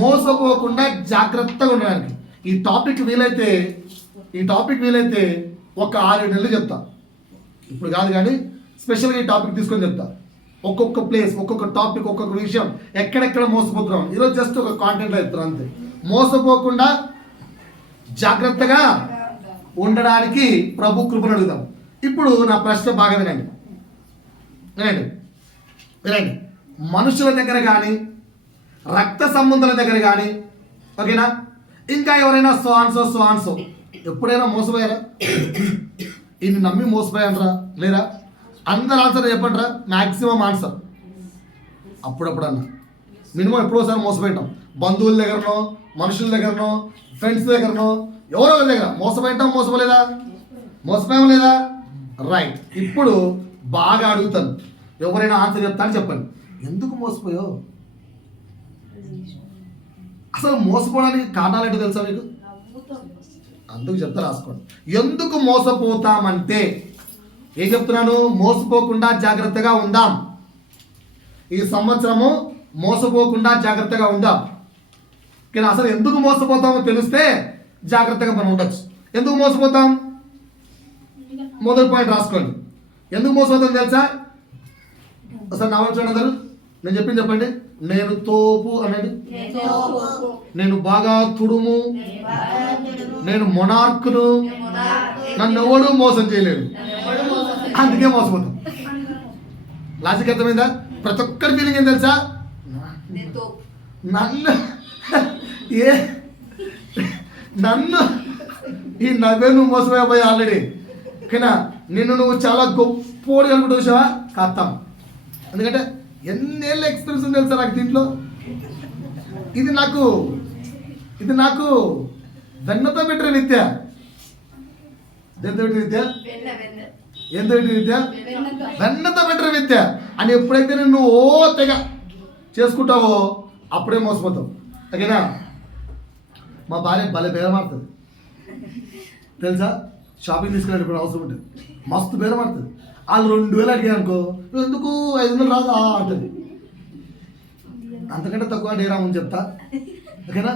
మోసపోకుండా జాగ్రత్తగా ఉండడానికి. ఈ టాపిక్ వీలైతే ఒక 6-7 నెలలు చెప్తా. ఇప్పుడు కాదు కానీ స్పెషల్గా ఈ టాపిక్ తీసుకొని చెప్తా. ఒక్కొక్క ప్లేస్, ఒక్కొక్క టాపిక్, ఒక్కొక్క విషయం ఎక్కడెక్కడ మోసపోతున్నాం ఈరోజు జస్ట్ ఒక కాంటెంట్లో చెప్తున్నాం అంతే. మోసపోకుండా జాగ్రత్తగా ఉండడానికి ప్రభు కృపను అడుగుదాం. ఇప్పుడు నా ప్రశ్న బాగా వినండి. మనుషుల దగ్గర కానీ, రక్త సంబంధాల దగ్గర కానీ, ఓకేనా, ఇంకా ఎవరైనా సో ఎప్పుడైనా మోసపోయారా? ఇన్ని నమ్మి మోసపోయారా లేరా? అందరు ఆన్సర్ చెప్పండిరా. మ్యాక్సిమం ఆన్సర్ అప్పుడప్పుడు అన్న మినిమం ఎప్పుడోసారి మోసపోయింటాం. బంధువుల దగ్గరనో, మనుషుల దగ్గరనో, ఫ్రెండ్స్ దగ్గరనో, ఎవరో దగ్గర మోసపోయింటాం. మోసపోయాం లేదా? రైట్. ఇప్పుడు బాగా అడుగుతాను, ఎవరైనా ఆన్సర్ చెప్తాను చెప్పండి. ఎందుకు మోసపోయావు? అసలు మోసపోవడానికి కారణాలు ఏంటో తెలుసా మీకు? అందుకు చెప్తా, రాసుకోండి. ఎందుకు మోసపోతామంటే ఏం చెప్తున్నాను? మోసపోకుండా జాగ్రత్తగా ఉందాం. ఈ సంవత్సరము మోసపోకుండా జాగ్రత్తగా ఉందాం. కానీ అసలు ఎందుకు మోసపోతామో తెలిస్తే జాగ్రత్తగా మనం ఉండొచ్చు. ఎందుకు మోసపోతాం? మొదటి పాయింట్ రాసుకోండి. ఎందుకు మోసపోతాం తెలుసా? అసలు నా వచ్చి అందరు నేను చెప్పింది చెప్పండి. నేను తోపు అనేది, నేను బాగా తుడుము, నేను మొనార్కును, నన్ను ఎవడు మోసం చేయలేడు, అందుకే మోసపోతాం. లాజిక్ అర్థమైందా? ప్రతి ఒక్కరి ఫీలింగ్ ఏం తెలుసా? నన్ను ఈ నవ్వే నువ్వు మోసపోయి ఆల్రెడీ. ఓకేనా? నిన్ను నువ్వు చాలా గొప్పోడు అనుకుంటూ చూసావా? కత్తాం. ఎందుకంటే ఎన్నేళ్ళ ఎక్స్పీరియన్స్ ఉంది తెలుసా నాకు దీంట్లో. ఇది నాకు వెన్నతో పెట్టిన విద్య. దేంతో పెట్టిన విద్య? ఏంతో పెట్టిన విద్య? వెన్నతో పెట్టిన విద్య. అని ఎప్పుడైతే నువ్వు తెగ చేసుకుంటావో అప్పుడే మోసపోతావు. ఓకేనా? మా భార్య భలే బేరమాడుతుంది తెలుసా. షాపింగ్ తీసుకెళ్ళి అవసరం ఉంటుంది, మస్తు బేరమాడుతుంది. వాళ్ళు 2000 అడిగారు అనుకో, ఎందుకు 500 రాదా అంటుంది. అంతకంటే తక్కువ డేరామని చెప్తా. ఓకేనా?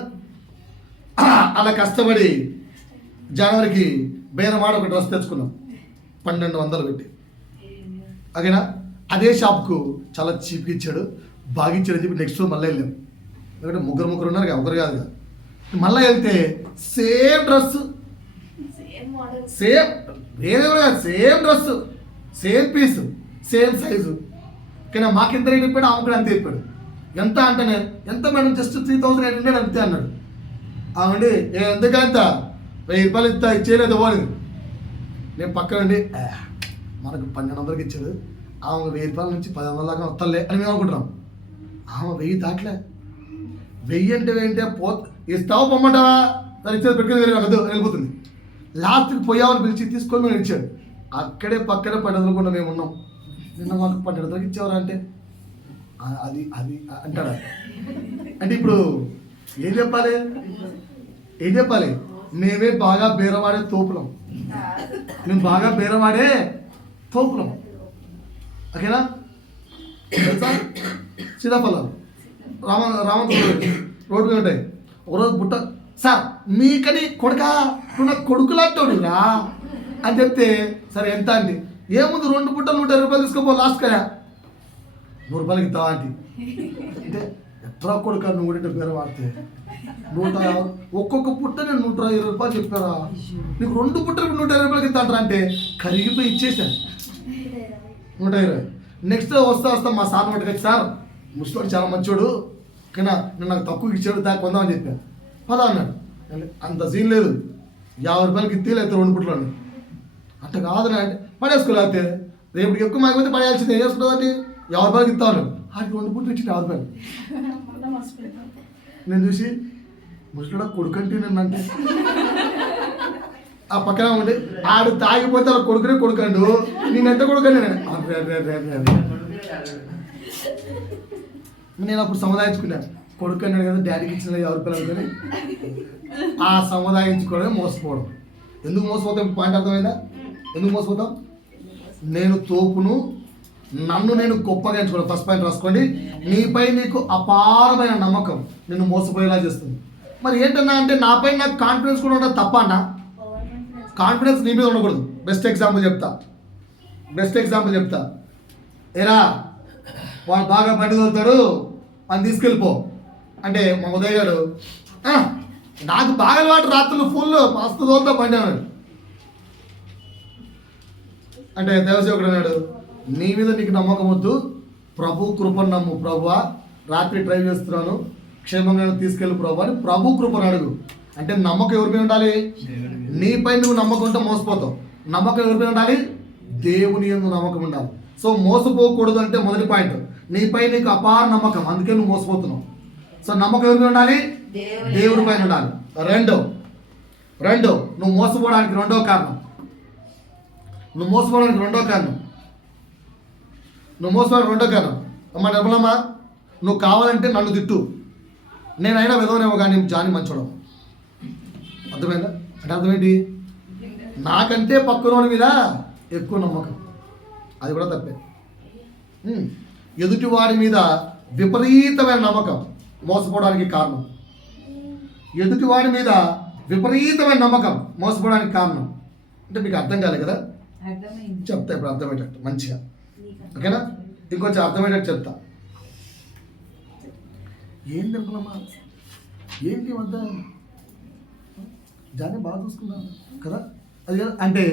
అలా కష్టపడి జనవరికి బేరమాడ ఒక డ్రెస్ తెచ్చుకున్నాం 1200 పెట్టి. ఓకేనా? అదే షాప్కు చాలా చీప్గా ఇచ్చాడు, బాగా ఇచ్చాడు చెప్పి నెక్స్ట్ మళ్ళీ వెళ్ళాం. ఎందుకంటే ముగ్గురు ఉన్నారు కదా, ఒకరు కాదు కదా. మళ్ళీ వెళ్తే same dress, same same dress, same పీసు, సేమ్ సైజు. కానీ మాకింత రేట్ చెప్పాడు, ఆమె కూడా అంతే చెప్పాడు. ఎంత అంటే ఎంత మేడం? జస్ట్ 3800 అంతే అన్నాడు. ఆమె ఎందుకంత 1000 రూపాయలు ఇచ్చేయలేదు పోలేదు. నేను పక్కన ఉండి మనకు 1200కి ఇచ్చాడు, ఆమె 1000 రూపాయల నుంచి 1000 దాకా వస్తలే అని మేము అనుకుంటున్నాం. ఆమె 1000 దాట్లే. 1000 అంటే ఏంటంటే ఇస్తావు పొమ్మంటావా? సరే ఇచ్చేది పెట్టుకుని వెళ్ళిపోతుంది. లాస్ట్కి పోయామని పిలిచి తీసుకొని మేము ఇచ్చాడు. అక్కడే పక్కనే 1200 మేము ఉన్నాం. నిన్న మాకు 1200కి ఇచ్చేవారా అంటే అది అంటాడా? అంటే ఇప్పుడు ఏం చెప్పాలి? మేమే బాగా బేరమాడే తోపులం. మేము బాగా బేరమాడే తోపులం. ఓకేనా? సీతాఫలం రామంతపురం రోడ్డు మీద ఉంటాయి. ఒకరోజు బుట్ట, సార్ మీకని కొడుకా, నువ్వు నాకు కొడుకులాంటోడు రా అని చెప్తే, సరే ఎంత అండి? ఏముంది 2 బుట్టలు 120 రూపాయలు తీసుకోపో లాస్ట్ కదా, 100 రూపాయలకి ఇస్తావా అంటే ఎట్లా కొడుక నువ్వు కూడా పేరు వాడితే 150 ఒక్కొక్క పుట్ట నేను 120 రూపాయలు చెప్పారా, నీకు 2 పుట్టలు 120 రూపాయలకి ఇస్తాంటారా అంటే కరిగిపోయి ఇచ్చేసాను 120. నెక్స్ట్ వస్తా మా సార్ పట్టుకొచ్చి, సార్ ముసలోడు చాలా మంచోడు కానీ నేను నాకు తక్కువ ఇచ్చాడు దాకా కొందామని చెప్పాను. పదా అన్నాడు. అంత సీన్ లేదు, 50 రూపాయలకి ఇస్తే లేకపోతే 2 పుట్టలు అండి. అట్ట కాదు అంటే పడేసుకోలేకపోతే రేపు ఎక్కువ మాకపోతే పడేయాల్సింది. ఏం చేసుకుంటుందండి? 50 రూపాయలకి ఇస్తాను. ఆడికి 2 పుట్టలు ఇచ్చి 50 రూపాయలు. నేను చూసి ముసలోడా కొడుకంటే నన్ను అంటే ఆ పక్కన ఉండి ఆడు తాగిపోతే అలా కొడుకండు నేను ఎంత కొడుకండి నేను అప్పుడు సముదాయించుకున్నాను. కొడుకు అన్నాడు కదా డాడీకి ఇచ్చిన 50 రూపాయలు అనుకొని ఆ సముదాయించుకోవడమే మోసపోవడం. ఎందుకు మోసపోతాం? పాయింట్ అర్థమైందా? ఎందుకు మోసపోతాం? నేను తోపును, నన్ను నేను గొప్పగా ఎంచుకోవడం. ఫస్ట్ పాయింట్ రాసుకోండి. నీపై నీకు అపారమైన నమ్మకం నిన్ను మోసపోయేలా చేస్తుంది. మరి ఏంటన్నా అంటే నాపై నాకు కాన్ఫిడెన్స్ కూడా ఉండదు. తప్ప అన్న? కాన్ఫిడెన్స్ నీ మీద ఉండకూడదు. బెస్ట్ ఎగ్జాంపుల్ చెప్తా. బెస్ట్ ఎగ్జాంపుల్ చెప్తా. ఏరా వాడు బాగా బండి తోలుతాడు అని తీసుకెళ్ళిపో అంటే మా ఉదయ్ గారు నాకు బాగా అలవాటు రాత్రులు ఫుల్ మస్తు తోలుతా బండి అన్నాడు. అంటే దేవసేవకుడు అన్నాడు, నీ మీద నీకు నమ్మకం వద్దు, ప్రభు కృపను నమ్ము. ప్రభువా రాత్రి డ్రైవ్ చేస్తున్నాను, క్షేమంగా తీసుకెళ్ళి ప్రభు అని ప్రభు కృపను అడుగు. అంటే నమ్మకం ఎవరిపై ఉండాలి? నీపై నువ్వు నమ్మకం ఉంటే మోసపోతావు. నమ్మకం ఎవరిపై ఉండాలి? దేవుని యందు నమ్మకం ఉండాలి. సో మోసపోకూడదు అంటే మొదటి పాయింట్, నీపై నీకు అపార నమ్మకం, అందుకే నువ్వు మోసపోతున్నావు. సో నమ్మకం ఎవరిపై ఉండాలి? దేవుడి పైన ఉండాలి. రెండో నువ్వు మోసపోవడానికి రెండో కారణం అమ్మ నిర్మలమ్మ, నువ్వు కావాలంటే నన్ను తిట్టు, నేనైనా విధవనేమో కానీ జాని మంచోడం. అర్థమైందా? అంటే అర్థమేంటి? నాకంటే పక్కనోడి మీద ఎక్కువ నమ్మకం, అది కూడా తప్పే. ఎదుటివాడి మీద విపరీతమైన నమ్మకం మోసపోవడానికి కారణం. ఎదుటివాడి మీద విపరీతమైన నమ్మకం మోసపోవడానికి కారణం. అంటే మీకు అర్థం కాలేదు కదా? చెప్తా ఇప్పుడు అర్థమయ్యేటట్టు మంచిగా, ఓకేనా? ఇంకొంచెం అర్థమయ్యేటట్టు చెప్తా. ఏంటి అనుకున్నామా? ఏంటి వద్ద జాని బాగా చూసుకున్నాను కదా, అది కదా. అంటే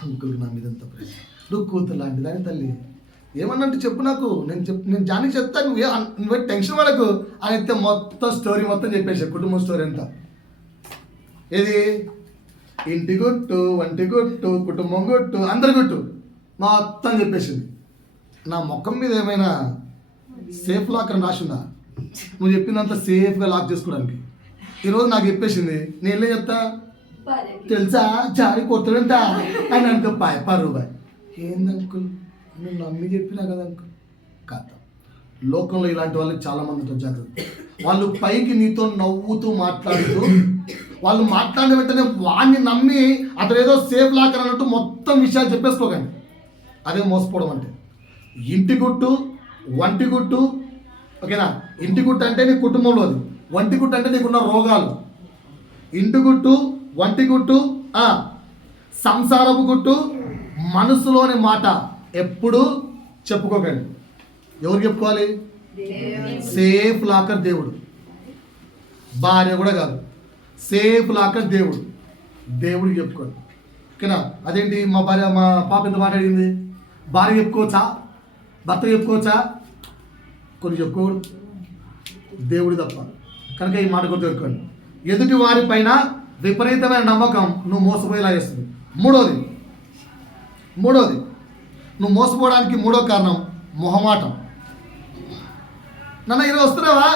అంకుల్కి నా మీద ఎంత ప్రేమ, నువ్వు కూతురు లాంటి దాని తల్లి, ఏమన్నట్టు చెప్పు నాకు, నేను జానికి చెప్తాను, నువ్వే టెన్షన్ పడకు అని అయితే మొత్తం స్టోరీ మొత్తం చెప్పేసా, కుటుంబం స్టోరీ అంతా. ఏది? ఇంటి గుట్టు, వంటి గుట్టు, కుటుంబం గుట్టు, అందరి గుట్టు మొత్తం చెప్పేసింది. నా ముఖం మీద ఏమైనా సేఫ్ లాక్ అని రాసిందా? నువ్వు చెప్పిందంతా సేఫ్గా లాక్ చేసుకోవడానికి. ఈరోజు నాకు చెప్పేసింది, నేను ఏం చెప్తా తెలుసా, జారి కొడుతాడంట అని అనుకో, రూపాయి. ఏంది అంకుల్, నేను నమ్మి చెప్పినా కదా అంకుల్. కాదు, లోకంలో ఇలాంటి వాళ్ళు చాలామంది ఉంటారు, జాగ్రత్త. వాళ్ళు పైకి నీతో నవ్వుతూ మాట్లాడుతూ, వాళ్ళు మాట్లాడిన వెంటనే వాడిని నమ్మి అతను ఏదో సేఫ్ లాకర్ అన్నట్టు మొత్తం విషయాలు చెప్పేసుకోకండి. అదే మోసపోవడం అంటే. ఇంటి గుట్టు, వంటి గుట్టు, ఓకేనా? ఇంటి గుట్టు అంటే నీ కుటుంబంలోది, వంటి గుట్టు అంటే నీకున్న రోగాలు. ఇంటి గుట్టు, వంటి గుట్టు, సంసారపు గుట్టు, మనసులోని మాట ఎప్పుడు చెప్పుకోకండి. ఎవరు చెప్పుకోవాలి? సేఫ్ లాకర్ దేవుడు, భార్య కూడా కాదు, సేఫ్ లాకర్ దేవుడు, దేవుడికి చెప్పుకోండి, ఓకేనా? అదేంటి మా పాప ఎంత మాట్లాడింది, భార్య చెప్పుకోవచ్చా, భర్త చెప్పుకోవచ్చా? కొన్ని చెప్పుకోకూడదు, దేవుడి తప్ప. కనుక ఈ మాట గుర్తు పెట్టుకోండి. ఎదుటి వారి పైన విపరీతమైన నమ్మకం నువ్వు మోసపోయేలా చేస్తుంది. మూడోది నువ్వు మోసపోవడానికి మూడో కారణం మొహమాటం. నన్ను ఈరోజు వస్తున్నావా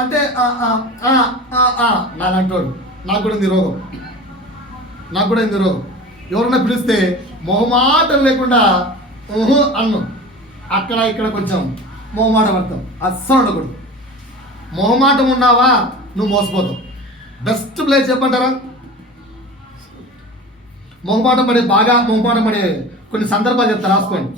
అంటే నాలంటోడు, నాకు కూడా ఇంది రోగం. ఎవరన్నా పిలిస్తే మొహమాటం లేకుండా అన్ను, అక్కడ ఇక్కడ కొంచెం మొహమాటం పడతాం, అస్సలు ఉండకూడదు. మొహమాటం ఉన్నావా నువ్వు మోసపోతావు. Best place చెప్పంటారా? మొహమాటం పడే కొన్ని సందర్భాలు చెప్తా, రాసుకోండి.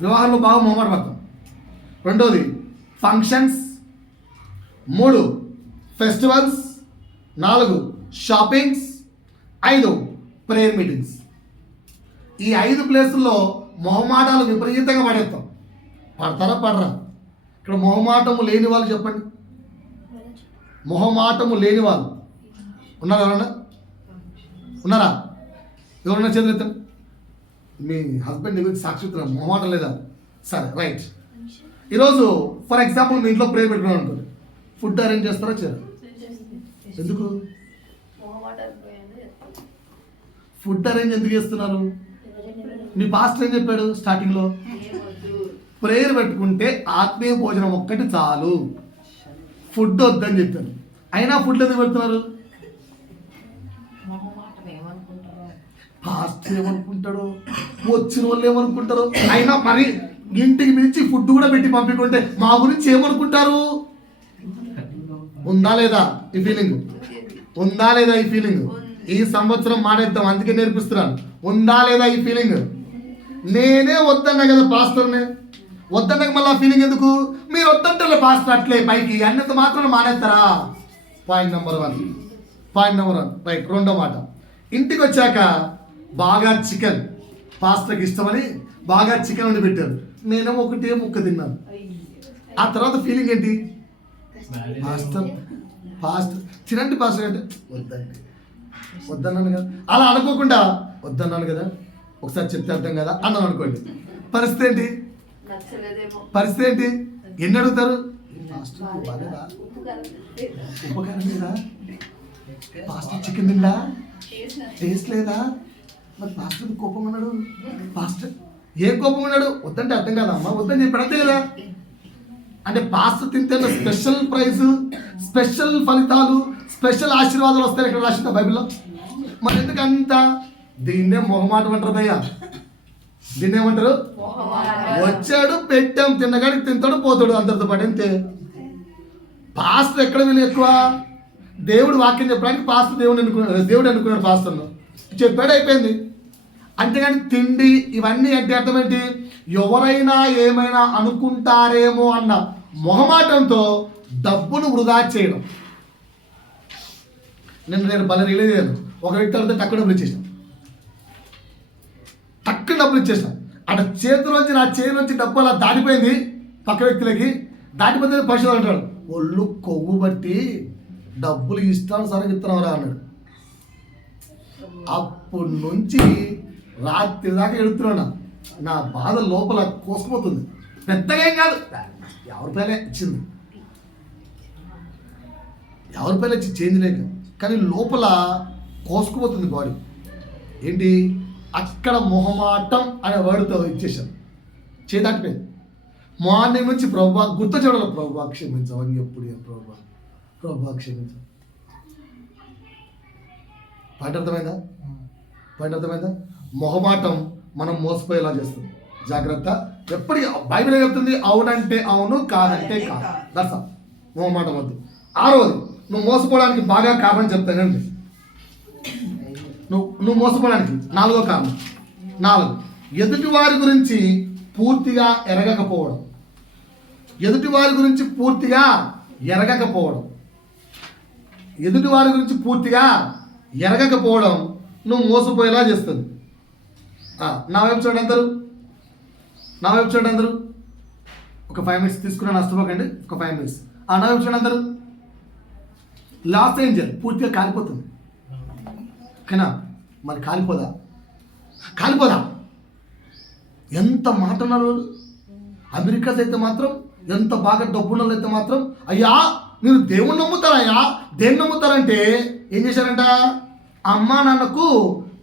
వివాహంలో బాగా మొహమాట పడతాం. రెండోది functions. 3 festivals. 4 shoppings. 5 prayer meetings. ఈ 5 ప్లేసుల్లో మొహమాటాలు విపరీతంగా పడేస్తాం. పడతారా పడరా? ఇక్కడ మొహమాటము లేని వాళ్ళు చెప్పండి. మొహమాటము లేని వాళ్ళు ఉన్నారా? ఉన్నారా? ఎవరన్నా చేతులు ఎత్తండి. మీ హస్బెండ్ గురించి సాక్షిస్తున్నారు, మొహమాటం లేదా? సరే, రైట్. ఈరోజు ఫర్ ఎగ్జాంపుల్ మీ ఇంట్లో ప్రేయర్ పెట్టుకున్నాను అనుకోండి, ఫుడ్ అరేంజ్ చేస్తారా? చేయరా? ఎందుకు ఫుడ్ అరేంజ్ ఎందుకు చేస్తున్నారు? మీ పాస్టర్ ఏం చెప్పాడు స్టార్టింగ్లో? ప్రేయర్ పెట్టుకుంటే ఆత్మీయ భోజనం ఒక్కటి చాలు, ఫుడ్ వద్దని చెప్పారు. అయినా ఫుడ్ ఎందుకు పెడుతున్నారు? పాస్టర్ ఏమనుకుంటాడో, వచ్చిన వాళ్ళు ఏమనుకుంటారో, అయినా మరి ఇంటికి పిలిచి ఫుడ్ కూడా పెట్టి పంపించుకుంటే మా గురించి ఏమనుకుంటారు? ఉందా లేదా ఈ ఫీలింగ్? ఈ సంవత్సరం మానేద్దాం, అందుకే నేర్పిస్తున్నాను. ఉందా లేదా ఈ ఫీలింగ్? నేనే వద్దన్నా కదా పాస్టర్నే, వద్దన్నాక మళ్ళీ ఆ ఫీలింగ్ ఎందుకు? మీరు వద్దంటారు పాస్టర్, అట్లే పైకి అన్నంత మాత్రం మానేస్తారా? Point number 1 right. రెండో మాట, ఇంటికి వచ్చాక బాగా చికెన్, పాస్టర్కి ఇష్టమని బాగా చికెన్ వండి పెట్టారు. నేనేమో ఒకటే ముక్క తిన్నాను. ఆ తర్వాత ఫీలింగ్ ఏంటి? పాస్టర్ తినండి పాస్టర్ అంటే వద్దన్నాను కదా. అలా అనుకోకుండా వద్దన్నాను కదా, ఒకసారి చెప్తే అర్థం కదా అన్నాను అనుకోండి. పరిస్థితి ఏంటి? ఎన్ని అడుగుతారు? ఉపకారం లేదా? Pastor chicken తిందా? టేస్ట్ లేదా? మరి పాస్టర్ కోపం ఉన్నాడు. పాస్టర్ ఏం కోపం ఉన్నాడు? వద్దంటే అర్థం కదా అమ్మా, వద్దని చెప్పి అంతే కదా. అంటే పాస్టర్ తింటే స్పెషల్ ప్రైజ్, స్పెషల్ ఫలితాలు, స్పెషల్ ఆశీర్వాదాలు వస్తాయి ఇక్కడ రాసిందా బైబిల్లో? మరి ఎందుకు అంత? దీన్నే మొహమాటం అంటారు భయ్యా. దీన్ని ఏమంటారు? వచ్చాడు, పెట్టాం, తిన్నగాడికి తింటాడు, పోతాడు, అందరితో పాటు అంతే. పాస్టర్ ఎక్కడ విలువ ఎక్కువ? దేవుడు వాక్యం చెప్పడానికి పాస్టర్ దేవుడు అనుకున్నాడు, పాస్టర్ను చెప్పాడు, అయిపోయింది. అంతేగాని తిండి ఇవన్నీ అంటే అర్థం ఏంటి? ఎవరైనా ఏమైనా అనుకుంటారేమో అన్న మొహమాటంతో డబ్బును వృధా చేయడం. నేను భలే రిలీజ్ అయ్యాను. ఒక వ్యక్తి అడిగితే తక్కువ డబ్బులు ఇచ్చేసిన. అటు చేతిలోంచి నా చేతి నుంచి డబ్బు అలా దాటిపోయింది పక్క వ్యక్తులకి. దాటిపోతే పరిశోధన అంటాడు, ఒళ్ళు కొవ్వు బట్టి డబ్బులు ఇస్తాను సరే ఇస్తున్నావురా అన్నాడు. అప్పటి నుంచి రాత్రి దాకా ఎడుతున్నాడు. నా బాధ లోపల కోసుకుపోతుంది. పెద్దగా ఏం కాదు, 50 రూపాయలే ఇచ్చింది, 50 రూపాయలు ఇచ్చి చేంజ్ లేక, కానీ లోపల కోసుకుపోతుంది బాడీ. ఏంటి? అక్కడ మొహమాటం అనే వర్డ్తో ఇచ్చేసాను. చేదాటిపోయింది. మార్నింగ్ నుంచి ప్రభువా గుర్తు చూడాలి, ప్రభువా క్షమించవని ఎప్పుడు ప్రభువా క్షమించ. పాయింట్ అర్థమైందా? మొహమాటం మనం మోసపోయేలా చేస్తుంది. జాగ్రత్త. ఎప్పటికీ బైబిల్ చెప్తుంది, అవునంటే అవును, కాదంటే కాదు. దర్శ మొహమాటం వద్దు. 6వది, నువ్వు మోసపోవడానికి బాగా కారణం చెప్తానండి. నువ్వు మోసపోవడానికి 4వ కారణం. 4, ఎదుటివారి గురించి పూర్తిగా ఎరగకపోవడం. ఎదుటివారి గురించి పూర్తిగా ఎరగకపోవడం నువ్వు మోసపోయేలా చేస్తుంది. నా వైపు చూడండి అందరూ. ఒక 5 minutes తీసుకున్నా, నష్టపోకండి. ఒక 5 minutes. నా వైపు చూడండి అందరూ. లాస్ ఏంజల్ పూర్తిగా కాలిపోతుంది. ఓకేనా? మరి కాలిపోదా? ఎంత మాట అన్నారు. అమెరికాస్ అయితే మాత్రం, ఎంత బాగా డబ్బున్న అయితే మాత్రం, అయ్యా మీరు దేవుణ్ణి నమ్ముతారయ్యా, దేన్ని నమ్ముతారంటే ఏం చేశారంట? అమ్మా నాన్నకు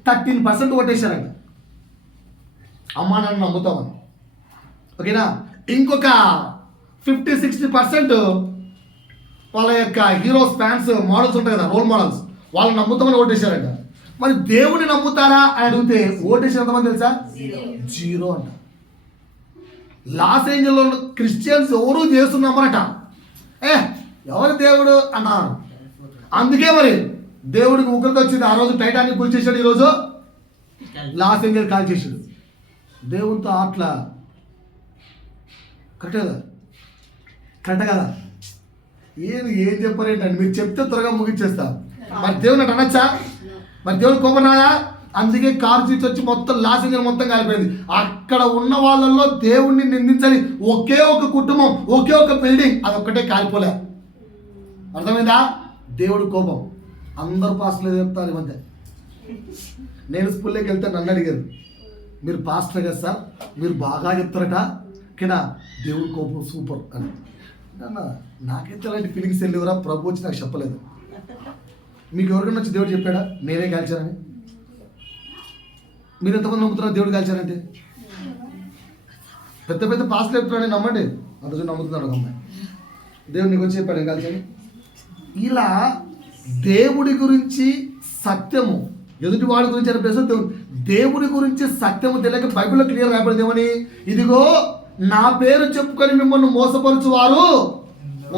13% ఓటేశారంట. అమ్మా నాన్న నమ్ముతామని. ఓకేనా? ఇంకొక 50-60% వాళ్ళ యొక్క హీరోస్, ఫ్యాన్స్, మోడల్స్ ఉంటాయి కదా, రోల్ మోడల్స్, వాళ్ళు నమ్ముతామని ఓటేశారంట. మరి దేవుడిని నమ్ముతారా అని అడిగితే ఓటేసిన ఎంతమంది తెలుసా? 0 అంట. లాస్ ఏంజల్లో క్రిస్టియన్స్ ఎవరు చేస్తున్నామనట. ఎవరు దేవుడు అన్నారు. అందుకే మరి దేవుడికి ఉగ్రత వచ్చింది. ఆ రోజు టైటానిక్ కూల్ చేశాడు, ఈరోజు లాస్ ఏంజల్ కాల్ చేశాడు. దేవునితో అట్లా కరెక్ట్ కదా? ఏం చెప్పారేంటండి? మీరు చెప్తే త్వరగా ముగించేస్తా. మరి దేవుని అటు అనొచ్చా? మరి దేవుని కోపం రాదా? అందుకే కారు చీచి వచ్చి మొత్తం లాస్ ఏంజల్ మొత్తం కాలిపోయింది. అక్కడ ఉన్న వాళ్ళల్లో దేవుణ్ణి నిందించని ఒకే ఒక కుటుంబం, ఒకే ఒక బిల్డింగ్, అదొక్కటే కాలిపోలే. అర్థమైందా? దేవుడి కోపం. అందరు పాస్టర్లు చెప్తారు ఈ మధ్య. నేను స్కూల్లోకి వెళ్తే నన్ను అడిగారు, మీరు పాస్టర్ కదా సార్, మీరు బాగా చెప్తారట, ఓకేనా, దేవుడి కోపం సూపర్ అని. నాకైతే అలాంటి ఫీలింగ్స్ వెళ్ళేవరా, ప్రభు వచ్చి నాకు చెప్పలేదు. మీకు ఎవరికైనా వచ్చి దేవుడు చెప్పాడా నేనే కాల్చానని? మీరు ఎంతమంది నమ్ముతున్నారు దేవుడు కాల్చారంటే? పెద్ద పెద్ద పాస్టర్లు చెప్తున్నాడని నమ్మండి. అంతజు నమ్ముతున్నాడు ఒక అమ్మాయి, దేవుడు నీకు వచ్చి చెప్పాడు కాల్చాని. ఇలా దేవుడి గురించి సత్యము, ఎదుటివాడి గురించి అనే ప్రశ్న దేవుడి గురించి సత్యము తెలియక బైబిల్లో క్లియర్ రాబడింది ఏమని? ఇదిగో నా పేరు చెప్పుకొని మిమ్మల్ని మోసపరుచువారు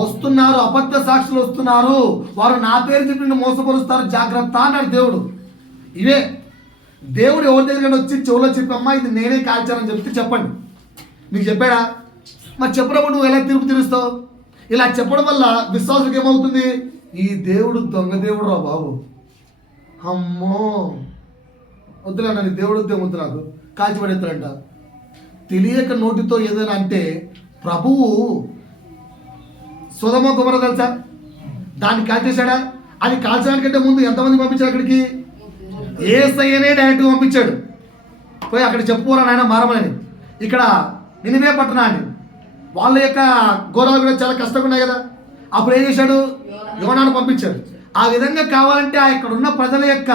వస్తున్నారు, అబద్ధ సాక్షులు వస్తున్నారు, వారు నా పేరు చెప్పి నిన్ను మోసపరుస్తారు, జాగ్రత్త అన్నాడు దేవుడు. ఇవే దేవుడు ఎవరి దగ్గర వచ్చి చెవులో చెప్పి, అమ్మా ఇది నేనే కాల్చానని చెప్తే చెప్పండి. నీకు చెప్పాడా? మరి చెప్పినప్పుడు నువ్వు ఎలా తీర్పు తీరుస్తావు? ఇలా చెప్పడం వల్ల విశ్వాసులకు ఏమవుతుంది? ఈ దేవుడు దొంగ దేవుడు రా బాబు, అమ్మో వద్దులే నీ దేవుడు వద్దే వద్దు, నాకు కాల్చిపడేస్తాడంట. తెలియక నోటితో ఏదైనా అంటే ప్రభువు సొదొమ గొమొర్రా తెలుసా, దాన్ని కాల్చేశాడా? అది కాల్చడానికంటే ముందు ఎంతమంది పంపించాడు అక్కడికి? యేసయ్యనే డైరెక్ట్గా పంపించాడు, పోయి అక్కడ చెప్పుకోరా నాయన మారమని. ఇక్కడ నినివే పట్టణాన్ని వాళ్ళ యొక్క ఘోరాలు కూడా చాలా కష్టంగా ఉన్నాయి కదా, అప్పుడు ఏం చేశాడు? యోనాను పంపించాడు. ఆ విధంగా కావాలంటే ఆ ఇక్కడ ఉన్న ప్రజల యొక్క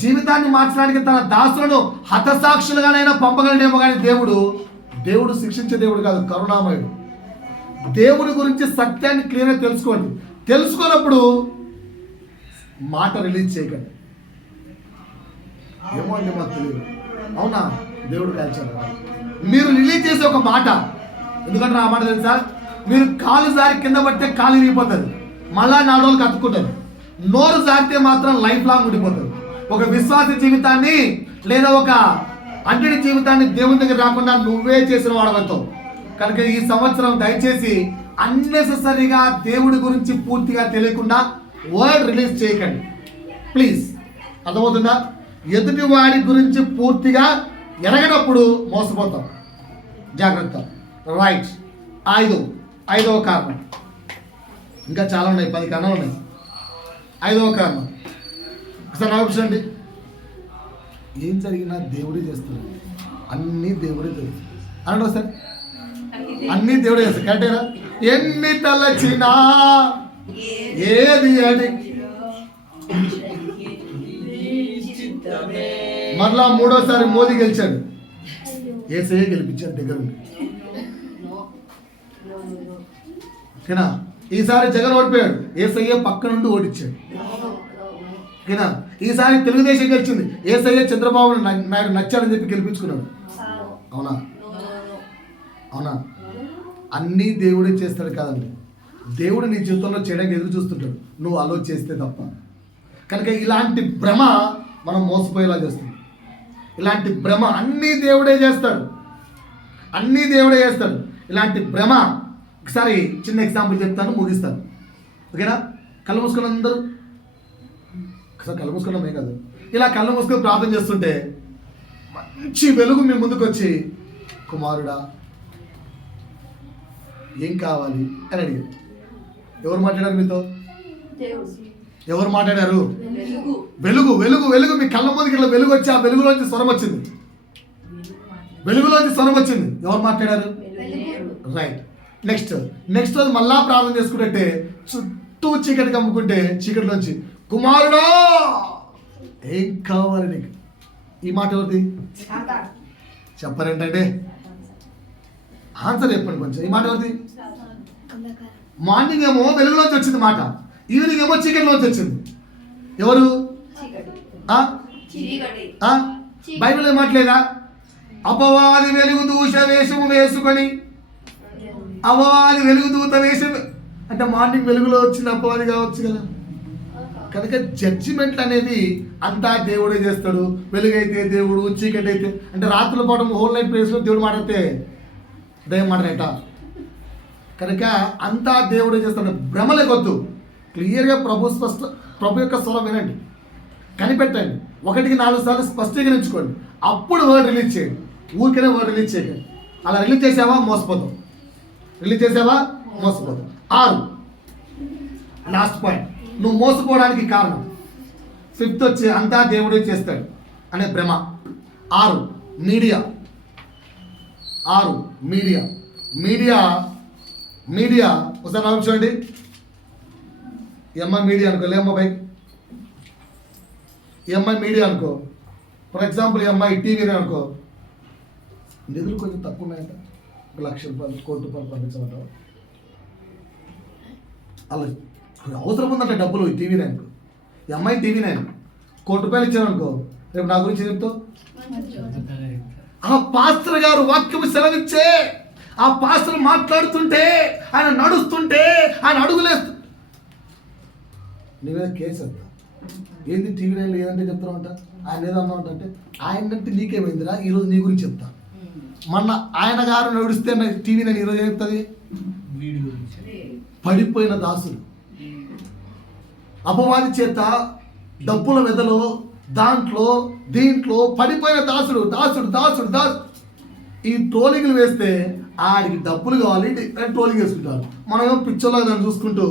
జీవితాన్ని మార్చడానికి తన దాసులను హతసాక్షులుగానైనా పంపగలడేమో కానీ దేవుడు శిక్షించే దేవుడు కాదు, కరుణామయుడు. దేవుడి గురించి సత్యాన్ని క్లియర్గా తెలుసుకోండి. తెలుసుకున్నప్పుడు మాట రిలీజ్ చేయకండి. ఏమో అండి మాకు తెలియదు, అవునా దేవుడు కాల్చాడు. మీరు రిలీజ్ చేసే ఒక మాట, ఎందుకంటే ఆ మాట తెలుసా, మీరు కాలు జారి కింద పడితే కాలు విరిగిపోతుంది, మళ్ళా 4 రోజులు కత్తుకుంటుంది. నోరు జారితే మాత్రం లైఫ్ లాంగ్ ఉండిపోతుంది. ఒక విశ్వాస జీవితాన్ని లేదా ఒక అంటడి జీవితాన్ని దేవుని దగ్గర రాకుండా నువ్వే చేసిన వాడవతావు. కనుక ఈ సంవత్సరం దయచేసి అన్నెసెసరీగా దేవుడి గురించి పూర్తిగా తెలియకుండా వర్డ్ రిలీజ్ చేయకండి ప్లీజ్. అర్థమవుతుందా? ఎదుటి వాడి గురించి పూర్తిగా ఎరగనప్పుడు మోసపోతాం, జాగ్రత్త. రైట్. ఐదవ కారణం, ఇంకా చాలా ఉన్నాయి, 10 కారణాలు ఉన్నాయి. 5వ కారణం ఒకసారి ఆలోచించండి. ఏం జరిగినా దేవుడే చేస్తాడు, అన్నీ దేవుడే చేస్తాడు అనండి ఒకసారి. అన్నీ దేవుడే చేస్తాడు, కరెక్టేనా? ఎన్ని తలచినా ఏది అని మరలా 3వసారి మోదీ గెలిచాడు, యేసయ్య గెలిపించాడు దగ్గర ఉండి. ఓకేనా? ఈసారి జగన్ ఓడిపోయాడు, యేసయ్య పక్క నుండి ఓడిచ్చాడు. ఓకేనా? ఈసారి తెలుగుదేశం గెలిచింది, యేసయ్య చంద్రబాబు నాయుడు నచ్చాడని చెప్పి గెలిపించుకున్నాడు. అవునా? అవునా? అన్నీ దేవుడే చేస్తాడు కాదండి, దేవుడు నీ జీవితంలో చేయడానికి ఎదురు చూస్తుంటాడు, నువ్వు అలో చేస్తే తప్ప. కనుక ఇలాంటి భ్రమ మనం మోసపోయేలా చేస్తుంది. ఇలాంటి భ్రమ అన్నీ దేవుడే చేస్తాడు, అన్నీ దేవుడే చేస్తాడు. ఇలాంటి భ్రమ ఒకసారి చిన్న ఎగ్జాంపుల్ చెప్తాను, ముగిస్తాను. ఓకేనా? కళ్ళు మూసుకుని అందరూ ఒకసారి కళ్ళు మూసుకున్నాం, ఏం కాదు. ఇలా కళ్ళు మూసుకొని ప్రార్థన చేస్తుంటే మంచి వెలుగు మీ ముందుకు వచ్చి, కుమారుడా ఏం కావాలి అని అడిగారు. ఎవరు మాట్లాడారు మీతో? ఎవరు మాట్లాడారు? వెలుగు వెలుగు వెలుగు మీ కళ్ళ ముందుకి ఇట్లా వెలుగు వచ్చి, ఆ వెలుగులోంచి స్వరం వచ్చింది, వెలుగులోంచి స్వరం వచ్చింది. ఎవరు మాట్లాడారు? రైట్. నెక్స్ట్ రోజు మళ్ళా ప్రార్థన చేసుకుంటే చుట్టూ చీకటి కమ్ముకుంటే చీకటిలోంచి, కుమారుడా ఏం కావాలి నీకు? ఈ మాట ఎవరిది? చెప్పరేంటంటే ఆన్సర్ చెప్పండి కొంచెం. ఈ మాట ఎవరిది? మార్నింగ్ ఏమో వెలుగులోంచి వచ్చింది మాట, ఈవినింగ్ ఏమో చీకటిలోంచి వచ్చింది. ఎవరు? బైబిల్ ఏం మాట్లేదా? అపవాది వెలుగు దూష వేషము వేసుకొని, అపవాది వెలుగు దూత వేషం అంటే మార్నింగ్ వెలుగులో వచ్చిన అపవాది కావచ్చు కదా. కనుక జడ్జిమెంట్ అనేది అంతా దేవుడే చేస్తాడు. వెలుగైతే దేవుడు, చీకటి అయితే అంటే రాత్రుల పాటు హోల్ నైట్ ప్లేస్లో దేవుడు మాట్లాడితే దయ్యం మాట్లాడట. కనుక అంతా దేవుడే చేస్తాడు, భ్రమలేకొద్దు. క్లియర్గా ప్రభు యొక్క స్వరం వినండి, కనిపెట్టండి, 1కి 4 సార్లు స్పష్టీకరించుకోండి, అప్పుడు వర్డ్ రిలీజ్ చేయండి. ఊరికనే వర్డ్ రిలీజ్ చేయకండి. అలా రిలీజ్ చేసావా మోసపోతాం, 6 లాస్ట్ పాయింట్, నువ్వు మోసపోవడానికి కారణం. 5th వచ్చి అంతా దేవుడే చేస్తాడు అనే భ్రమ. 6 మీడియా. ఒకసారి నాకు చూడండి. ఈ అమ్మాయి మీడియా అనుకో, లేమ్మా బైక్. ఈ అమ్మాయి మీడియా అనుకో, ఫర్ ఎగ్జాంపుల్ ఈ అమ్మాయి టీవీ అనుకో, నిధులు కొంచెం తక్కువ ఉన్నాయంట, 1 లక్ష రూపాయలు, 1 కోటి రూపాయలు పంపించమంటావు. అలా అవసరం ఉందంటే డబ్బులు ఈ టీవీ నైన్కు. ఈ అమ్మాయి టీవీ నైన్ 1 కోటి రూపాయలు ఇచ్చామనుకో, రేపు నా గురించి చెప్తావు. ఆ పాస్టర్ గారు వాక్యం సెలవిచ్చే, ఆ పాస్టర్ మాట్లాడుతుంటే, ఆయన నడుస్తుంటే, ఆయన అడుగులేస్తూ నీ మీద కేసు వద్దా? ఏంది టీవీ నైన్లో ఏదంటే చెప్తావు అంట, ఆయన ఏదన్నా అంటే ఆయనంటే నీకేమైందిరా, ఈరోజు నీ గురించి చెప్తా. మొన్న ఆయన గారు నడుస్తే టీవీ నైన్ ఈరోజు ఏం చెప్తుంది? పడిపోయిన దాసులు, అపవాది చేత డబ్బుల వెదలో దాంట్లో దీంట్లో పడిపోయిన దాసుడు ఈ ట్రోలింగ్లు వేస్తే ఆడికి డబ్బులు కావాలి ట్రోలింగ్ వేసుకుంటారు. మనమేమో పిక్చర్లో దాన్ని చూసుకుంటూ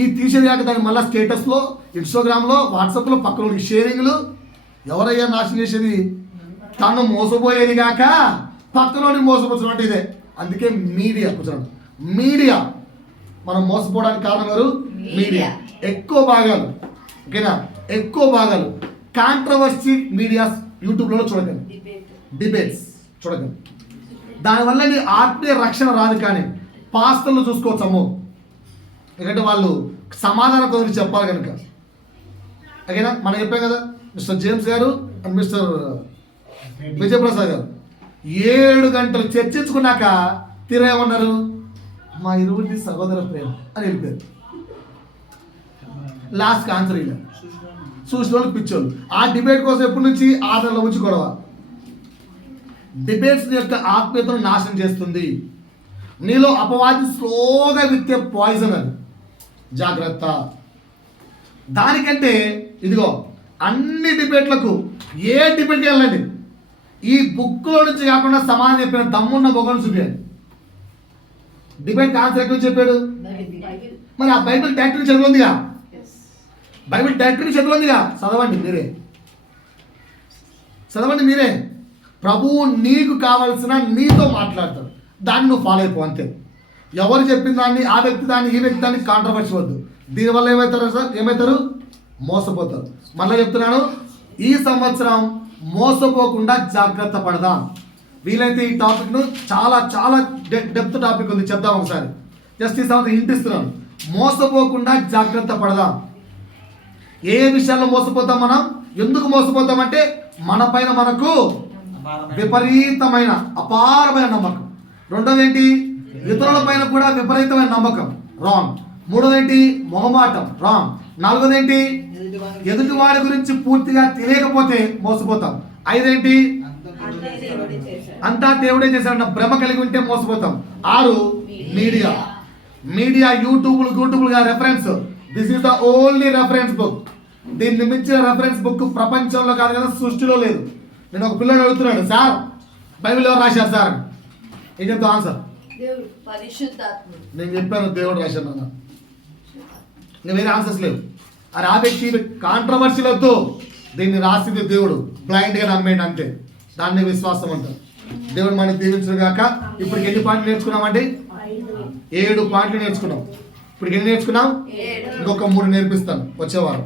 ఈ తీసేదాక దాన్ని మళ్ళీ స్టేటస్లో, ఇన్స్టాగ్రామ్లో, వాట్సాప్లో పక్కన షేరింగ్లు. ఎవరయ్యా నాశనం చేసేది? తను మోసపోయేది కాక పక్కనోడి మోసపోతున్నట్టు ఇదే. అందుకే మీడియా కూర్చోండి. మీడియా మనం మోసపోవడానికి కారణం ఎవరు? మీడియా. ఎక్కువ భాగాలు, ఓకేనా, ఎక్కువ భాగాలు కాంట్రవర్సీ మీడియాస్ యూట్యూబ్లో చూడకండి, డిబేట్స్ చూడకండి. దానివల్ల నీ ఆత్మీయ రక్షణ రాదు. కానీ పాస్టర్లు చూసుకోవచ్చమ్మో, ఎందుకంటే వాళ్ళు సమాధానం కుదిరి చెప్పాలి కనుక. ఓకేనా, మనం చెప్పాం కదా, మిస్టర్ జేమ్స్ గారు అండ్ మిస్టర్ విజయప్రసాద్ గారు 7 గంటలు చర్చించుకున్నాక తీరేమన్నారు? మా ఇరువురిది సహోదర ప్రేమ అని వెళ్ళిపోయారు. లాస్ట్ ఆన్సర్ ఇలా చూసిన వాళ్ళు పిచ్చోళ్ళు. ఆ డిబేట్ కోసం ఎప్పటి నుంచి ఆధారంలో ఉంచి గొడవ. డిబేట్స్ యొక్క ఆత్మీయతను నాశనం చేస్తుంది. నీలో అపవాది స్లోగా విత్తే పాయిజన్ అది, జాగ్రత్త. దానికంటే ఇదిగో అన్ని డిబేట్లకు ఏ డిబేట్కి వెళ్ళండి, ఈ బుక్లో నుంచి కాకుండా సమాధానం చెప్పిన దమ్మున్న మొగను చూపించండి. డిబేట్ ఆన్సర్ ఎక్కడ చెప్పాడు? మరి ఆ బైబిల్ డైరెక్టరీ చదువు ఉందిగా, బైబిల్ డైరెక్టరీ చదువు ఉందిగా, చదవండి మీరే. ప్రభువు నీకు కావాల్సిన నీతో మాట్లాడతాడు, దాన్ని నువ్వు ఫాలో అయిపో అంతే. ఎవరు చెప్పిన దాన్ని, ఆ వ్యక్తి దాన్ని, ఈ వ్యక్తి దాన్ని కాంట్రవర్సీ వద్దు. దీనివల్ల ఏమవుతారు? మోసపోతారు. మళ్ళీ చెప్తున్నాను, ఈ సంవత్సరం మోసపోకుండా జాగ్రత్త పడదాం. వీలైతే ఈ టాపిక్ను చాలా చాలా డెప్త్ టాపిక్ ఉంది, చెప్దాం ఒకసారి. జస్ట్ ఈ సంవత్సరం హింట్ ఇస్తున్నాను, మోసపోకుండా జాగ్రత్త పడదాం. ఏ విషయాల్లో మోసపోతాం మనం? ఎందుకు మోసపోతామంటే మన పైన మనకు విపరీతమైన అపారమైన నమ్మకం. రెండోది ఏంటి? ఇతరుల పైన కూడా విపరీతమైన నమ్మకం, రాంగ్. మూడోది ఏంటి? మొహమాటం, రాంగ్. నాలుగోది ఏంటి? ఎదుటివాడి గురించి పూర్తిగా తెలియకపోతే మోసపోతాం. ఐదేంటి? అంతా దేవుడే చేశాడన్న భ్రమ కలిగి ఉంటే మోసపోతాం. 6 మీడియా యూట్యూబ్లుగా reference. This is the only reference book. దీన్ని మించిన రెఫరెన్స్ బుక్ ప్రపంచంలో కాదు కదా, సృష్టిలో లేదు. నేను ఒక పిల్లడు అడుగుతున్నాడు, సార్ బైబిల్ ఎవరు రాశారు సార్? ఏం చెప్తా ఆన్సర్? నేను చెప్పాను దేవుడు రాశాను అన్న. నేను వేరే ఆన్సర్స్ లేవు. అది ఆ వ్యక్తి కాంట్రవర్సీలు వద్దు, దీన్ని రాసింది దేవుడు, బ్లైండ్గా నమ్మేయండి అంతే. దాన్ని విశ్వాసం అంటారు. దేవుడు మనకి దీవించను గాక. ఇప్పటికి ఎన్ని పాయింట్లు నేర్చుకున్నామండి? 7 పాయింట్లు నేర్చుకున్నాం. ఇప్పుడు ఎన్ని నేర్చుకున్నాం? ఇంకొక 3 నేర్పిస్తాను వచ్చే వారం.